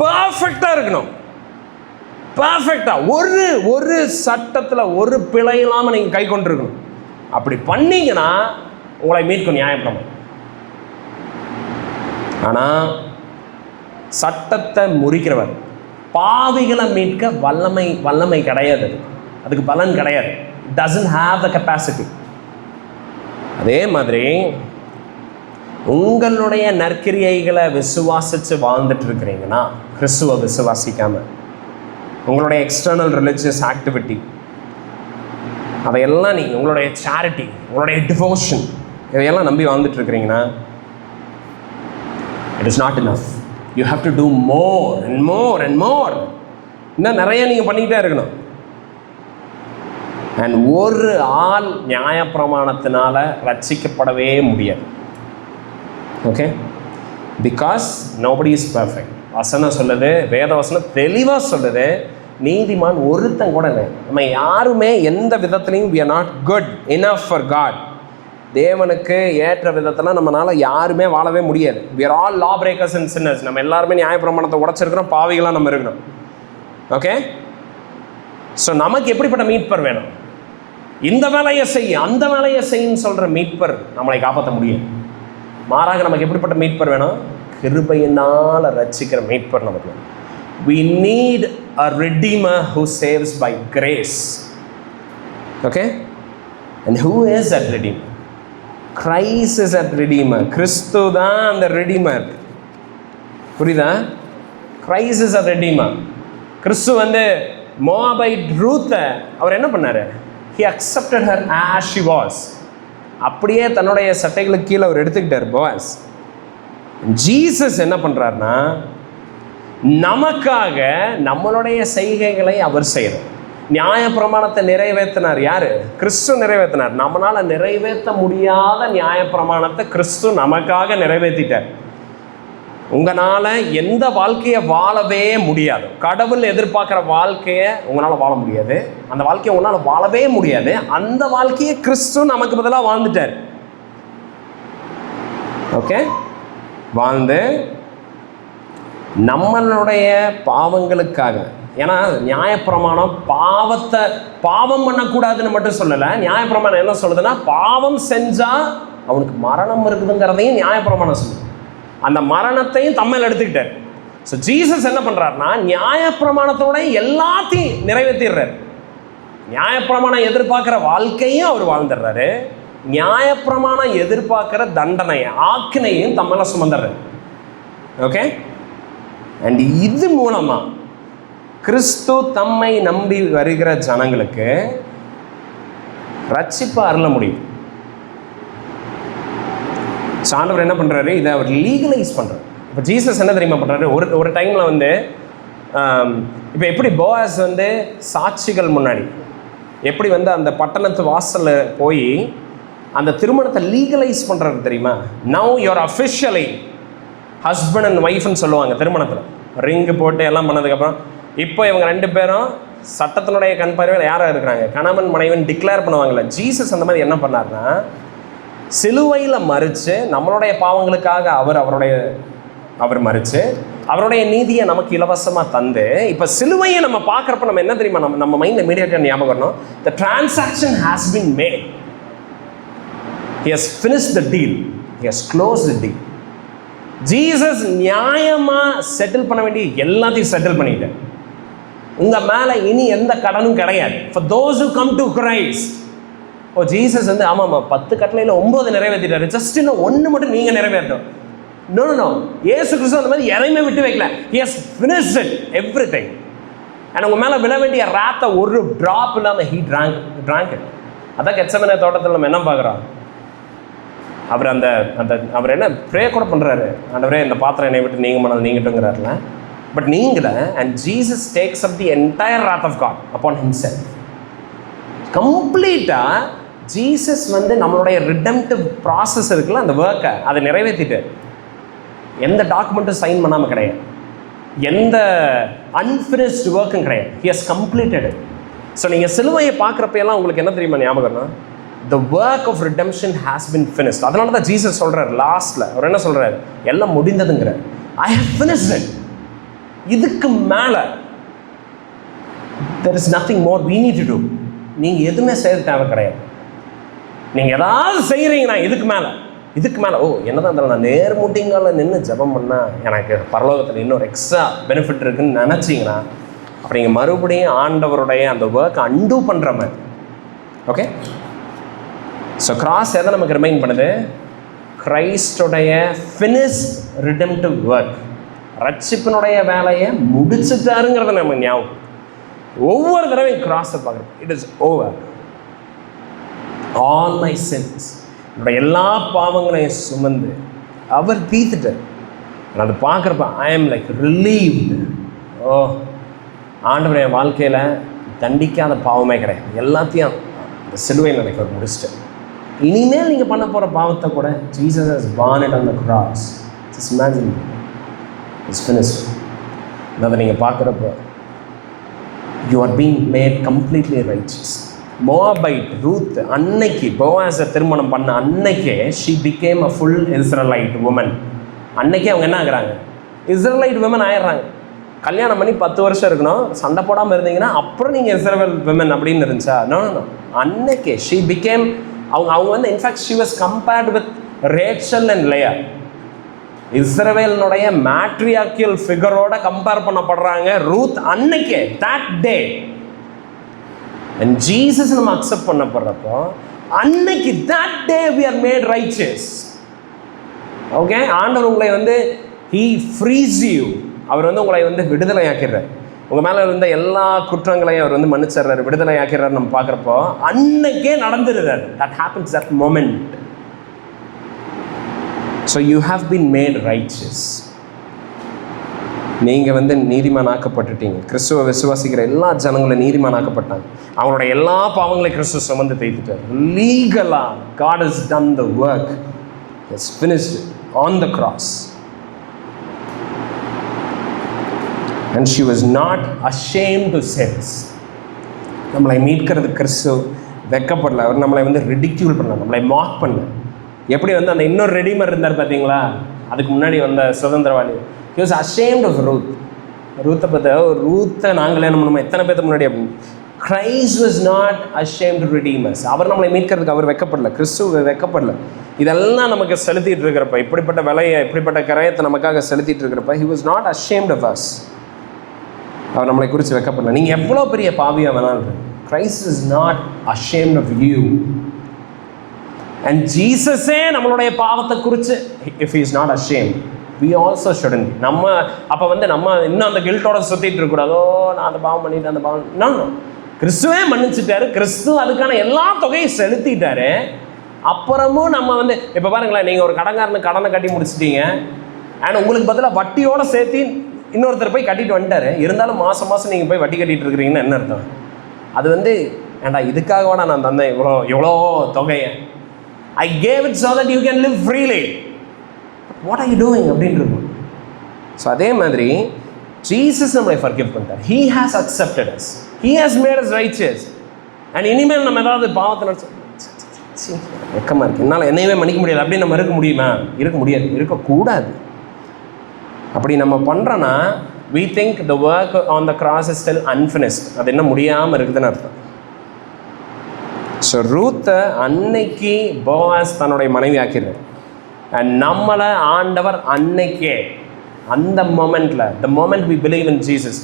பர்ஃபெக்டாக இருக்கணும். பர்ஃபெக்டாக ஒரு சட்டத்தில் ஒரு பிழை இல்லாமல் நீங்கள் கை கொண்டிருக்கணும். அப்படி பண்ணீங்கன்னா உங்களை மீட்கும் நியாயப்பிரமாணம். ஆனால் சட்டத்தை முறிக்கிறவர், பாவிகளை மீட்க வல்லமை கிடையாது, அதுக்கு பலன் கிடையாது. It doesn't have the capacity. அதே மாதிரி உங்களுடைய நற்கிரியைகளை விசுவாசித்து வாழ்ந்துட்டு இருக்கிறீங்கன்னா, கிறிஸ்துவை விசுவாசிக்காமல் உங்களுடைய எக்ஸ்டர்னல் ரிலிஜியஸ் ஆக்டிவிட்டி அதையெல்லாம் நீங்கள், உங்களுடைய சேரிட்டி, உங்களுடைய டிவோஷன், இதையெல்லாம் நம்பி வாழ்ந்துட்டு இருக்கிறீங்கன்னா, it is not enough. You have to do more and more and more. இன்னும் நிறைய நீங்கள் பண்ணிக்கிட்டே இருக்கணும். அண்ட் ஒரு ஆள் நியாயப்பிரமாணத்தினால ரட்சிக்கப்படவே முடியாது. Okay, because nobody is perfect. வசனம் சொல்லுது, வேத வசனம் தெளிவாக சொல்லுது, நீதிமான் ஒருத்தன் கூட இல்லை. நம்ம யாருமே எந்த விதத்துலையும் we are not good enough for God. தேவனுக்கு ஏற்ற விதத்தில் நம்மளால் யாருமே வாழவே முடியாது. we are all law breakers and sinners. நம்ம எல்லாருமே நியாயப்பிரமாணத்தை உடைச்சிருக்கிறோம், பாவிகளாக நம்ம இருக்கணும். ஓகே, ஸோ நமக்கு எப்படிப்பட்ட மீட்பர் வேணும்? இந்த வேலையை செய்ய, அந்த வேலையை செய்யுன்னு சொல்கிற மீட்பர் நம்மளை காப்பாற்ற முடியும். மாறாக நமக்கு எப்படிப்பட்ட மீட்பர் வேணும்? கிருபையினால் ரட்சிக்கிற மீட்பர் நமக்கு வேணும். We need a redeemer who saves by grace. Okay? And who is that redeemer? Christ is that redeemer. கிறிஸ்து தான் அந்த redeemer. புரியுதா? Christ is a redeemer. கிறிஸ்து மோவாபைட் ரூத்தை அவர் என்ன பண்ணாரு? He accepted her as she was. அப்படியே தன்னுடைய சட்டைகளுக்கு கீழே அவர் எடுத்துக்கிட்டார் போவாஸ். ஜீசஸ் என்ன பண்ணுறாருன்னா, நமக்காக நம்மளுடைய செய்கைகளை அவர் செய்கிறார். நியாயப்பிரமாணத்தை நிறைவேற்றினார் யார்? கிறிஸ்து நிறைவேற்றினார். நம்மளால் நிறைவேற்ற முடியாத நியாயப்பிரமாணத்தை கிறிஸ்து நமக்காக நிறைவேற்றிட்டார். உங்களால் எந்த வாழ்க்கையை வாழவே முடியாது. கடவுள் எதிர்பார்க்குற வாழ்க்கையை உங்களால் வாழ முடியாது. அந்த வாழ்க்கையை உங்களால் வாழவே முடியாது. அந்த வாழ்க்கையை கிறிஸ்து நமக்கு பதிலாக வாழ்ந்துட்டார். ஓகே, வாழ்ந்து நம்மளுடைய பாவங்களுக்காக, ஏன்னா நியாயப்பிரமாணம் பாவம் பண்ணக்கூடாதுன்னு மட்டும் சொல்லலை. நியாயப்பிரமாணம் என்ன சொல்லுதுன்னா, பாவம் செஞ்சால் அவனுக்கு மரணம் இருக்குதுங்கிறதையும் நியாயப்பிரமாணம் சொல்லுது. அந்த மரணத்தையும் தம்மையில் எடுத்துக்கிட்டார். ஸோ ஜீசஸ் என்ன பண்ணுறாருனா, நியாயப்பிரமாணத்தோட எல்லாத்தையும் நிறைவேற்றிடுறார். நியாயப்பிரமாணம் எதிர்பார்க்குற வாழ்க்கையும் அவர் வாழ்ந்துடுறாரு, நியாயப்பிரமாணம் எதிர்பார்க்குற தண்டனையை ஆக்கினையும் தம்மல சுமந்துடுறாரு. ஓகே, அண்ட் இது மூலமாக கிறிஸ்து தம்மை நம்பி வருகிற ஜனங்களுக்கு ரட்சிப்பு அருள முடியும். ஆண்டவர் என்ன பண்ணுறாரு, இதை அவர் லீகலைஸ் பண்ணுறாரு. இப்போ ஜீசஸ் என்ன தெரியுமா பண்ணுறாரு, ஒரு டைமில் வந்து இப்போ எப்படி போவாஸ் வந்து சாட்சிகள் முன்னாடி எப்படி வந்து அந்த பட்டணத்து வாசலில் போய் அந்த திருமணத்தை லீகலைஸ் பண்ணுறாரு தெரியுமா. Now your officially husband and ஒய்ஃப்னு சொல்லுவாங்க திருமணத்தில், ரிங்கு போட்டு எல்லாம் பண்ணதுக்கப்புறம். இப்போ இவங்க 2 பேரும் சட்டத்தினுடைய கண் பார்வையில் யாராக இருக்கிறாங்க, கணவன் மனைவன் டிக்ளேர் பண்ணுவாங்கள்ல. ஜீசஸ் அந்த மாதிரி என்ன பண்ணார்னா, சிலுவையில் மறித்து நம்மளுடைய பாவங்களுக்காக அவர் மறித்து அவருடைய நீதியை நமக்கு இலவசமாக தந்து, இப்போ சிலுவையை நம்ம பார்க்குறப்ப நம்ம என்ன தெரியுமா, நம்ம மைண்டில் இமீடியட்டாக ஞாபகம் வரணும், the transaction has been made. He has finished the deal. He has closed the deal. Jesus நியாயமாக செட்டில் பண்ண வேண்டிய எல்லாத்தையும் செட்டில் பண்ணிட்டார். உங்கள் மேலே இனி எந்த கடனும் கிடையாது. For those who come to Christ. Oh, Jesus வந்து ஆமாம் 10 கட்டளையில் 9 நிறைவேற்றிட்டாரு, ஜஸ்ட் இன்னும் 1 மட்டும் நீங்கள் நிறைவேற்றணும். நோ, இயேசு கிறிஸ்து அந்த மாதிரி எதையுமே விட்டு வைக்கல. He has finished it, everything. And உங்கள் மேலே விழ வேண்டிய ராத்தை ஒரு ட்ராப் இல்லாமல் he drank it. அதான் கெத்செமனே தோட்டத்தில் நம்ம என்ன பார்க்குறோம், அவர் அவர் என்ன ப்ரே கூட பண்ணுறாரு, ஆண்டவரே இந்த பாத்திரம் என்னை விட்டு நீங்கட்டுங்கிறாருல. பட் நீங்கள and Jesus takes up the entire wrath of God upon himself. கம்ப்ளீட்டாக ஜீசஸ் வந்து நம்மளுடைய ரிடெம்ப்டிவ் ப்ராசஸ் இருக்குல்ல, அந்த ஒர்க்கை அதை நிறைவேற்றிட்டு எந்த டாக்குமெண்ட்டும் சைன் பண்ணாமல் கிடையாது, எந்த அன்ஃபினிஷ்டு ஒர்க்கும் கிடையாது. He has completed it. So நீங்கள் சிலுவையை பார்க்குறப்பெல்லாம் உங்களுக்கு என்ன தெரியுமா ஞாபகம்னா, the work of redemption has been finished. அதனால தான் ஜீசஸ் சொல்கிறார் லாஸ்ட்டில், அவர் என்ன சொல்கிறார், எல்லாம் முடிந்ததுங்கிறார். I have finished it. இதுக்கு மேலே there is nothing more we need to do. நீங்கள் எதுவுமே செய்ய தேவை கிடையாது. நீங்கள் ஏதாவது செய்கிறீங்கன்னா இதுக்கு மேலே ஓ என்னதான் இருந்தாலும் நான் நேர்முட்டிங்கால நின்று ஜபம் பண்ணால் எனக்கு பரலோகத்தில் இன்னொரு எக்ஸ்ட்ரா பெனிஃபிட் இருக்குன்னு நினச்சிங்கன்னா அப்போ நீங்கள் மறுபடியும் ஆண்டவருடைய அந்த ஒர்க்கை அன்டூ பண்ணுற மாதிரி. ஓகே, ஸோ கிராஸ் எதை நமக்கு ரிமைண்ட் பண்ணுது, கிரைஸ்டுடைய ஃபினிஷ்ட் ரிடெம்ப்டிவ் ஒர்க், ரட்சிப்பினுடைய வேலையை முடிச்சுட்டாருங்கிறத நம்ம ஞாபகம். ஒவ்வொரு தடவையும் கிராஸை பார்க்குறோம், it is over. All my since, என்னோட எல்லா பாவங்களையும் சுமந்து அவர் தீர்த்துட்டார். நான் அதை பார்க்குறப்ப ஐ ஆம் லைக் ரிலீவ்டு. ஓ ஆண்டவர் என் வாழ்க்கையில் தண்டிக்காத பாவமே கிடையாது, எல்லாத்தையும் இந்த சிலுவையில் எனக்கு அவர் முடிச்சிட்டேன். இனிமேல் நீங்கள் பண்ண போகிற பாவத்தை கூட Jesus has borne it on the cross. Just imagine, it's finished. அதை நீங்கள் பார்க்குறப்ப you are being made completely righteous. Moabite Ruth அன்னைக்கு போவாஸை திருமணம் பண்ண அன்னைக்கே she became a full Israelite woman. அன்னைக்கே அவங்க என்ன ஆகுறாங்க, இஸ்ரேலைட் விமன் ஆயிடுறாங்க. கல்யாணம் பண்ணி 10 வருஷம் இருக்கணும், சண்டை போடாமல் இருந்தீங்கன்னா அப்புறம் நீங்கள் இஸ்ரேல் விமன் அப்படின்னு இருந்துச்சா? நோ, அன்னைக்கே she became, அவங்க வந்து in fact she was compared with Rachel and Leah. இஸ்ரவேலினுடைய மேட்ரியார்கியல் ஃபிகரோட கம்பேர் பண்ணப்படுறாங்க ரூத் அன்னைக்கே, that day. And Jesus நம்ம அக்செப்ட் பண்ணப்படுறப்போ அன்னைக்கு that day we are made righteous. ஓகே, ஆண்டவர் உங்களை வந்து he frees you. அவர் வந்து உங்களை வந்து விடுதலை ஆக்கிறார். உங்கள் மேலே இருந்த எல்லா குற்றங்களையும் அவர் வந்து மன்னிச்சிடுறாரு, விடுதலை ஆக்கிறார். நம்ம பார்க்குறப்போ அன்னைக்கே நடந்துடுறாரு. that happens that moment. So you have been made righteous. நீங்கள் வந்து நீதிமானாக்கப்பட்டுட்டீங்க. கிறிஸ்துவை விசுவாசிக்கிற எல்லா ஜனங்களும் நீதிமானாக்கப்பட்டாங்க. அவங்களோட எல்லா பாவங்களையும் கிறிஸ்துவ சுமந்து தேய்த்துட்டார். லீகலாக God has done the work. He has finished on the cross. And she was not ashamed to say this. நம்மளை மீட்கிறது கிறிஸ்து வெக்கப்படல. அவர் நம்மளை வந்து ரிடிக்யூல் பண்ணல, நம்மளை மார்க் பண்ணல. எப்படி வந்து அந்த இன்னொரு ரெடிமர் இருந்தார் பார்த்தீங்களா, அதுக்கு முன்னாடி வந்த சுதந்திரவாளி. He was ashamed of Ruth. ரூத்தை நாங்களே நம்ம எத்தனை பேருக்கு முன்னாடி அப்படின்னு. Christ was not ashamed to redeem us. அவர் நம்மளை மீட்கிறதுக்கு அவர் வெக்கப்படல, கிறிஸ்து வெக்கப்படல. இதெல்லாம் நமக்கு செலுத்திட்டு இருக்கிறப்ப, இப்படிப்பட்ட விலையை இப்படிப்பட்ட கரையத்தை நமக்காக செலுத்திட்டு இருக்கிறப்ப he was not ashamed of us. அவர் நம்மளை குறித்து வெக்கப்படல. நீங்கள் எவ்வளோ பெரிய பாவியாக வேணாலும் Christ is not ashamed of you. And ஜீசஸே நம்மளுடைய பாவத்தை குறித்து, if he is not ashamed, we also shouldn't be. நம்ம அப்போ நம்ம இன்னும் அந்த கில்ட்டோட சுற்றிட்டு இருக்கக்கூடாதோ, நான் அந்த பாவம் பண்ணிட்டு அந்த பாவம். நான் கிறிஸ்துவே மன்னிச்சிட்டாரு, கிறிஸ்து அதுக்கான எல்லா தொகையும் செலுத்திட்டாரு. அப்புறமும் நம்ம இப்போ பாருங்களேன், நீங்கள் ஒரு கடன்காரனுக்கு கடனை கட்டி முடிச்சிட்டீங்க, அண்ட் உங்களுக்கு பதிலாக வட்டியோட சேர்த்து இன்னொருத்தர் போய் கட்டிட்டு வந்துட்டாரு. இருந்தாலும் மாதம் மாதம் நீங்கள் போய் வட்டி கட்டிட்டு இருக்கிறீங்கன்னு என்ன அர்த்தம்? அது ஏண்டா இதுக்காகவாடா நான் தந்தேன் எவ்வளோ தொகையை? I gave it so that you can live freely. What are you doing? அப்படின்னு இருக்கும். ஸோ அதே மாதிரி ஜீசஸ் நம்மளை ஃபர்கிவ் பண்ணிட்டார். He has accepted us. He has made us righteous. And இனிமேல் நம்ம ஏதாவது பாவத்தை நினச்சி வெக்கமாக இருக்குது, என்னால் என்னையுமே மன்னிக்க முடியாது அப்படின்னு நம்ம இருக்க முடியுமா? இருக்க முடியாது, இருக்கக்கூடாது. அப்படி நம்ம பண்ணுறோன்னா we think the work on the cross is still unfinished. அது என்ன முடியாமல் இருக்குதுன்னு அர்த்தம். ஸோ ரூத்தை அன்னைக்கு போவாஸ் தன்னுடைய மனைவி ஆக்கிறார். அண்ட் நம்மளை ஆண்டவர் அன்னைக்கே அந்த மொமெண்ட்டில், the moment we believe in Jesus,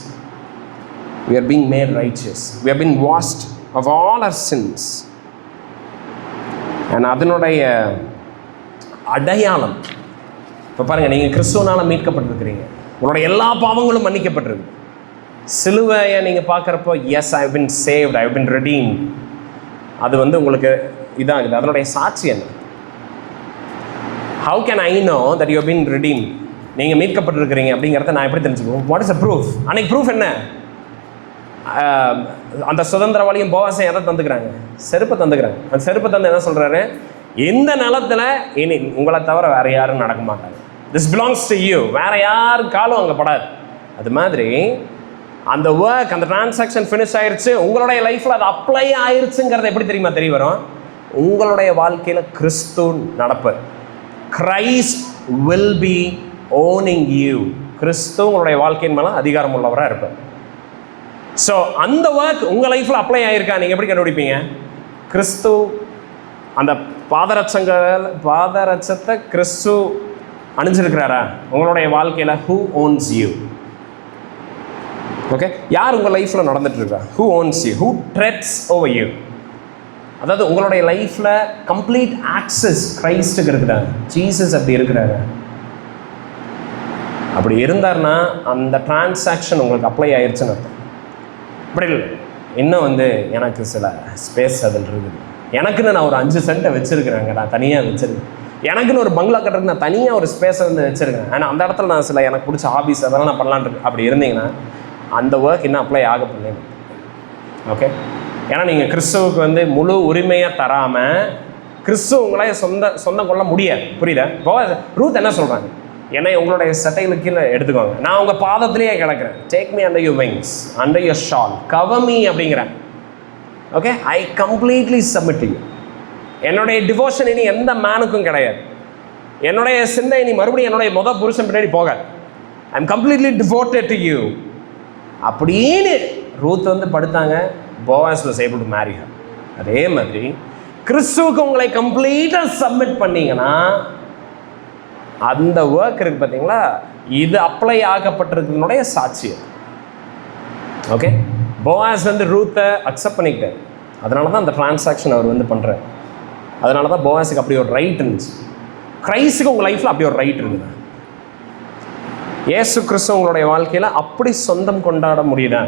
we are being made righteous. We have been washed of all our sins. And அதனுடைய அடையாளம் இப்போ பாருங்கள், நீங்கள் கிறிஸ்துவனால் மீட்கப்பட்டிருக்கிறீங்க, உங்களோட எல்லா பாவங்களும் மன்னிக்கப்பட்டிருக்கு. சிலுவையை நீங்கள் பார்க்குறப்போ, yes I have been saved, I have been redeemed, அது உங்களுக்கு இதாகுது. அதனுடைய சாட்சி என்ன? How can I know that you have been redeemed? நீங்கள் மீட்கப்பட்டிருக்கிறீங்க அப்படிங்கிறத நான் எப்படி தெரிஞ்சுக்குவோம்? What is a proof? அன்னைக்கு ப்ரூஃப் என்ன? அந்த சுதந்திரவாளியும் போவாசையும் எதை தந்துக்கிறாங்க? செருப்பை தந்துக்கிறாங்க. அந்த செருப்பை தந்து என்ன சொல்கிறாரு? இந்த நிலத்தில் இனி உங்களை தவிர வேறு யாரும் நடக்க மாட்டாங்க. This belongs to you. வேறு யார் காலும் அங்கே படாது. அது மாதிரி அந்த ஒர்க், அந்த டிரான்சாக்ஷன் ஃபினிஷ் ஆயிடுச்சு, உங்களுடைய லைஃப்பில் அது அப்ளை ஆயிடுச்சுங்கிறது எப்படி தெரியுமா தெரிய வரும்? உங்களுடைய வாழ்க்கையில் கிறிஸ்து நடப்பார். Christ will be owning you. கிறிஸ்து உங்களுடைய வாழ்க்கையின் மேலே அதிகாரம் உள்ளவராக இருப்பார். ஸோ அந்த ஒர்க் உங்கள் லைஃப்பில் அப்ளை ஆகிருக்கா? நீங்கள் எப்படி கண்டுபிடிப்பீங்க? கிறிஸ்து அந்த பாதரட்சத்தை கிறிஸ்து அணிஞ்சிருக்கிறாரா உங்களுடைய வாழ்க்கையில்? Who ones you? ஓகே, யார் உங்கள் லைஃப்பில் நடந்துட்டு இருக்கா? Who ones you? Who threats over you? அதாவது உங்களுடைய லைஃப்பில் கம்ப்ளீட் ஆக்சஸ் கிரைஸ்டுக்கு இருக்குதா? ஜீசஸ் அப்படி இருக்கிறாரு. அப்படி இருந்தார்னா அந்த டிரான்சாக்ஷன் உங்களுக்கு அப்ளை ஆயிடுச்சுன்னு அர்த்தம். அப்படி இல்லை, இன்னும் எனக்கு சில ஸ்பேஸ் அதில் இருக்குது, எனக்குன்னு நான் ஒரு 5 சென்ட்டை வச்சுருக்கிறேங்க, நான் தனியாக வச்சுருக்கேன், எனக்குன்னு ஒரு பங்களா கட்டுறதுக்கு நான் தனியாக ஒரு ஸ்பேஸை வச்சுருக்கேன், ஆனால் அந்த இடத்துல நான் சில எனக்கு பிடிச்ச ஹாபிஸ் அதெல்லாம் நான் பண்ணலான் இருக்கு. அப்படி இருந்தீங்கன்னா அந்த ஒர்க் இன்னும் அப்ளை ஆக பண்ணேன். ஓகே, ஏன்னா நீங்கள் கிறிஸ்துவுக்கு முழு உரிமையை தராமல் கிறிஸ்துவ உங்களை சொந்தம் கொள்ள முடியாது. புரியுதா? இப்போ ரூத் என்ன சொல்கிறாங்க? என்னை உங்களுடைய சட்டைகளுக்கு கீழே எடுத்துக்கோங்க, நான் உங்கள் பாதத்திலேயே கிடக்கிறேன். Take me under your wings, under your shawl, cover me அப்படிங்கிறேன். Okay, I completely submit to you. என்னுடைய டிவோஷன் இனி எந்த மேனுக்கும் கிடையாது. என்னுடைய சிந்தை இனி மறுபடியும் என்னுடைய புருஷன் பின்னாடி போகாது. I am completely devoted to you அப்படின்னு ரூத் படுத்தாங்க. Boaz was able to marry her. அதே மாதிரி கிறிஸ்துவுக்கு உங்களை கம்ப்ளீட்டாக சப்மிட் பண்ணீங்கன்னா அந்த ஒர்க் இருக்குது பார்த்தீங்களா, இது அப்ளை ஆகப்பட்டிருக்கிறதுனுடைய சாட்சியம். ஓகே, போவாஸ் ரூத்தை அக்செப்ட் பண்ணிக்கிட்டார். அதனால தான் அந்த டிரான்சாக்ஷன் அவர் பண்ணுறார். அதனால தான் போவாஸுக்கு அப்படி ஒரு ரைட் இருந்துச்சு. கிரைஸ்டுக்கு உங்கள் லைஃப்பில் அப்படி ஒரு ரைட் இருக்குது. இயேசு கிறிஸ்து உங்களுடைய வாழ்க்கையில் அப்படி சொந்தம் கொண்டாட முடியுதா?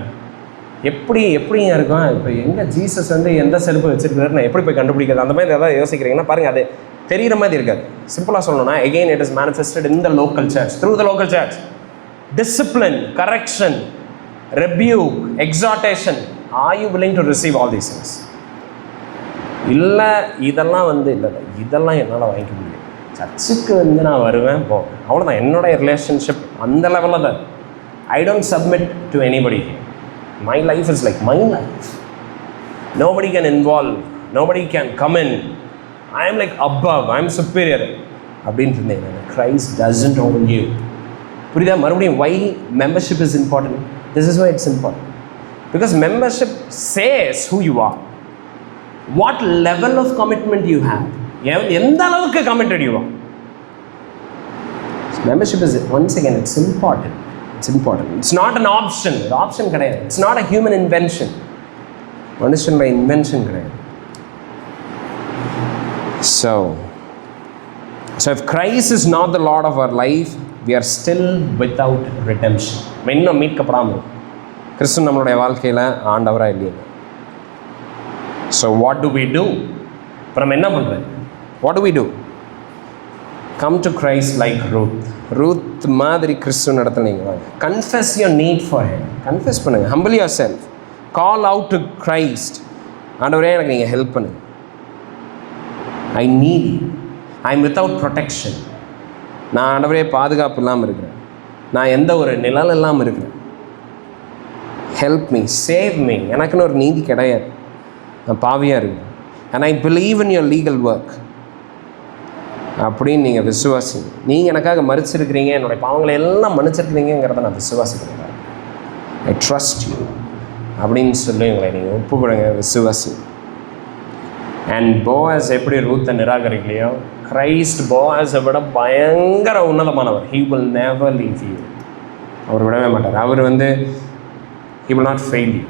எப்படிங்க இருக்கும்? இப்போ எங்கே ஜீசஸ் எந்த செருப்பு வச்சுருக்காரு, நான் எப்படி போய் கண்டுபிடிக்கிறது? அந்த மாதிரி எதாவது யோசிக்கிறீங்கன்னா பாருங்கள், அது தெரிகிற மாதிரி இருக்காது. சிம்பிளாக சொல்லணும்னா, again it is manifested in the local church, through the local church. Discipline, correction, rebuke, exhortation. Are you willing to receive all these things? இல்லை இதெல்லாம் இல்லை, இதெல்லாம் என்னால் வாங்கிக்க முடியும். சர்ச்சுக்கு நான் வருவேன், போவேன், அவ்வளோதான். என்னுடைய ரிலேஷன்ஷிப் அந்த லெவலில் தான். I don't submit to anybody. My life is like my life. Nobody can involve, nobody can come in. I am like above, I am superior அப்படின்னு இருந்தேன். Christ doesn't own you. புரியுதா? மறுபடியும் why membership is important? This is why it's important. Because membership says who you are, what level of commitment you have, எந்த அளவுக்கு committed you are. Membership is, once again, it's important. It's important. It's not an option. Option கிடையாது. It's not a human invention. மனுஷனுடைய invention கிடையாது. So if Christ is not the Lord of our life, we are still without redemption. இன்னும் மீட்கப்படாமல் கிறிஸ்து நம்மளுடைய வாழ்க்கையில் ஆண்டவராக இல்லையே. So what do we do? இப்போ நம்ம என்ன பண்ணுறது? What do we do? Come to Christ like Ruth. Ruth மாதிரி கிறிஸ்து நடத்த நீங்கள் வாங்க. Confess your need for Him. Confess பண்ணுங்கள். Humble yourself. Call out to Christ. ஆண்டவரே எனக்கு நீங்கள் ஹெல்ப் பண்ணுங்க. I need you. I am without protection. நான் ஆண்டவரே பாதுகாப்பு இல்லாமல் இருக்கிறேன். நான் எந்த ஒரு நிழல் இல்லாமல் இருக்கிறேன். Help me, save me. எனக்குன்னு ஒரு நீதி கிடையாது. நான் பாவியாக இருக்கேன். And I believe in your legal work. அப்படின்னு நீங்கள் விசுவாசிங்க. நீங்கள் எனக்காக மறிச்சிருக்கிறீங்க, என்னுடைய பாவங்களை எல்லாம் மன்னிச்சிருக்கிறீங்கிறத நான் விசுவாசிக்கிறேன். I trust you அப்படின்னு சொல்லி உங்களை நீங்கள் ஒப்பு கொடுங்க, விசுவாசிங்க. அண்ட் போவாஸ் எப்படி ரூத்தை நிராகரிக்கலையோ, கிரைஸ்ட் போவாஸை விட பயங்கர உன்னதமானவர். He will never leave you. அவர் விடவே மாட்டார். அவர் He will not fail you.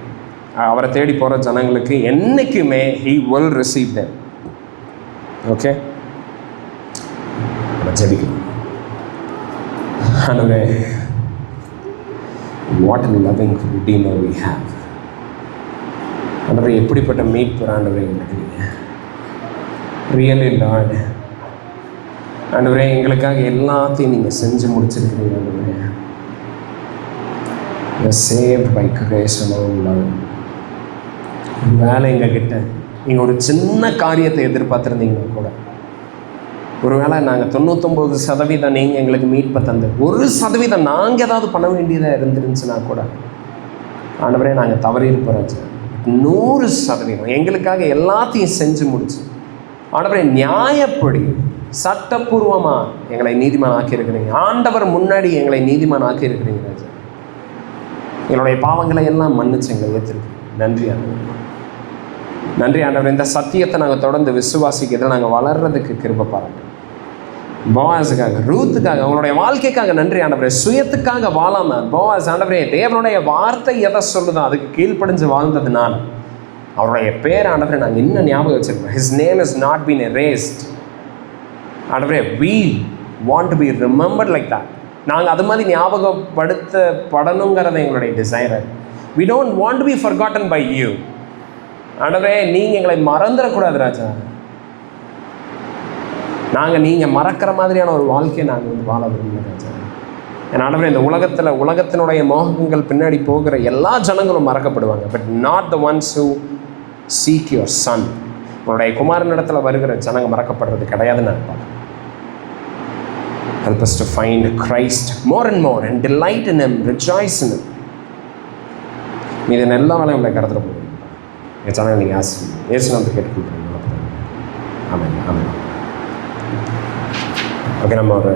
அவரை தேடி போகிற ஜனங்களுக்கு என்றைக்குமே He will receive them. Okay, நம்ம ஜெபிக்கணும். ஆண்டவரே, what a loving Redeemer we have. ஆண்டவரே, எப்படிப்பட்ட மீட்பர் ஆண்டவரே எங்களுக்கு நீங்கள். ரியலி லார்ட், ஆண்டவரே எங்களுக்காக எல்லாத்தையும் நீங்கள் செஞ்சு முடிச்சிருக்கிறீங்க. ஆண்டவரே, we are saved by grace alone, Lord. வேலை எங்ககிட்ட நீங்கள் ஒரு சின்ன காரியத்தை எதிர்பார்த்துருந்தீங்கன்னா கூட, ஒருவேளை நாங்கள் 99% நீங்கள் எங்களுக்கு மீட்பை தந்து 1% நாங்கள் ஏதாவது பண்ண வேண்டியதாக இருந்துருந்துச்சுன்னா கூட, ஆண்டவரே நாங்கள் தவறி இருப்போம். 100% எங்களுக்காக எல்லாத்தையும் செஞ்சு முடிச்சு, ஆண்டவரே நியாயப்படி சட்டப்பூர்வமாக எங்களை நீதிமான் ஆக்கியிருக்கிறீங்க. ஆண்டவர் முன்னாடி எங்களை நீதிமான் ஆக்கியிருக்கிறீங்க ராஜா. எங்களுடைய பாவங்களை எல்லாம் மன்னிச்சு எங்களை ஏற்றிருக்கு. நன்றி ஆண்டவர், நன்றி ஆண்டவர். இந்த சத்தியத்தை நாங்கள் தொடர்ந்து விசுவாசிக்கிறத நாங்கள் வளர்றதுக்கு கிருபை பாருங்கள். போவாஸுக்காக, ரூத்துக்காக, அவங்களுடைய வாழ்க்கைக்காக நன்றி ஆண்டவரே. சுயத்துக்காக வாழாமல் போவாஸ் ஆண்டவரே தேவனுடைய வார்த்தை எதை சொல்லுதோ அதுக்கு கீழ்ப்படிஞ்சு வாழ்ந்ததுனால அவருடைய பேர் ஆண்டவரே நாங்கள் இன்னும் ஞாபகம் வச்சிருக்கோம். His name has not been erased. ஆண்டவரே, we want to be remembered like that. நாங்கள் அது மாதிரி ஞாபகப்படுத்தப்படணுங்கிறத எங்களுடைய designer. We don't want to be forgotten by you. ஆண்டவரே, நீங்கள் எங்களை மறந்துடக்கூடாது ராஜா. நீங்கள் மறக்கிற மாதிரியான ஒரு வாழ்க்கையை நாங்கள் வாழ விரும்புகிறோம் ராஜா. ஏன்னா ஆண்டவரே, இந்த உலகத்தினுடைய மோகங்கள் பின்னாடி போகிற எல்லா ஜனங்களும் மறக்கப்படுவாங்க. But not the ones who seek your son. உன்னுடைய குமாரனிடத்தில் வருகிற ஜனங்க மறக்கப்படுறது கிடையாதுன்னு நான் பார்க்குறேன். Help us to find Christ more and more and delight in Him, rejoice in Him. மீது எல்லா வேலையும் உங்களை கடத்துகிற போதும் என் சேனல் நீங்கள் ஏசுநாமத்தை கேட்டுக்கொள்கிறீங்க. ஆமாம் ஆமாம். ஓகே, நம்ம ஒரு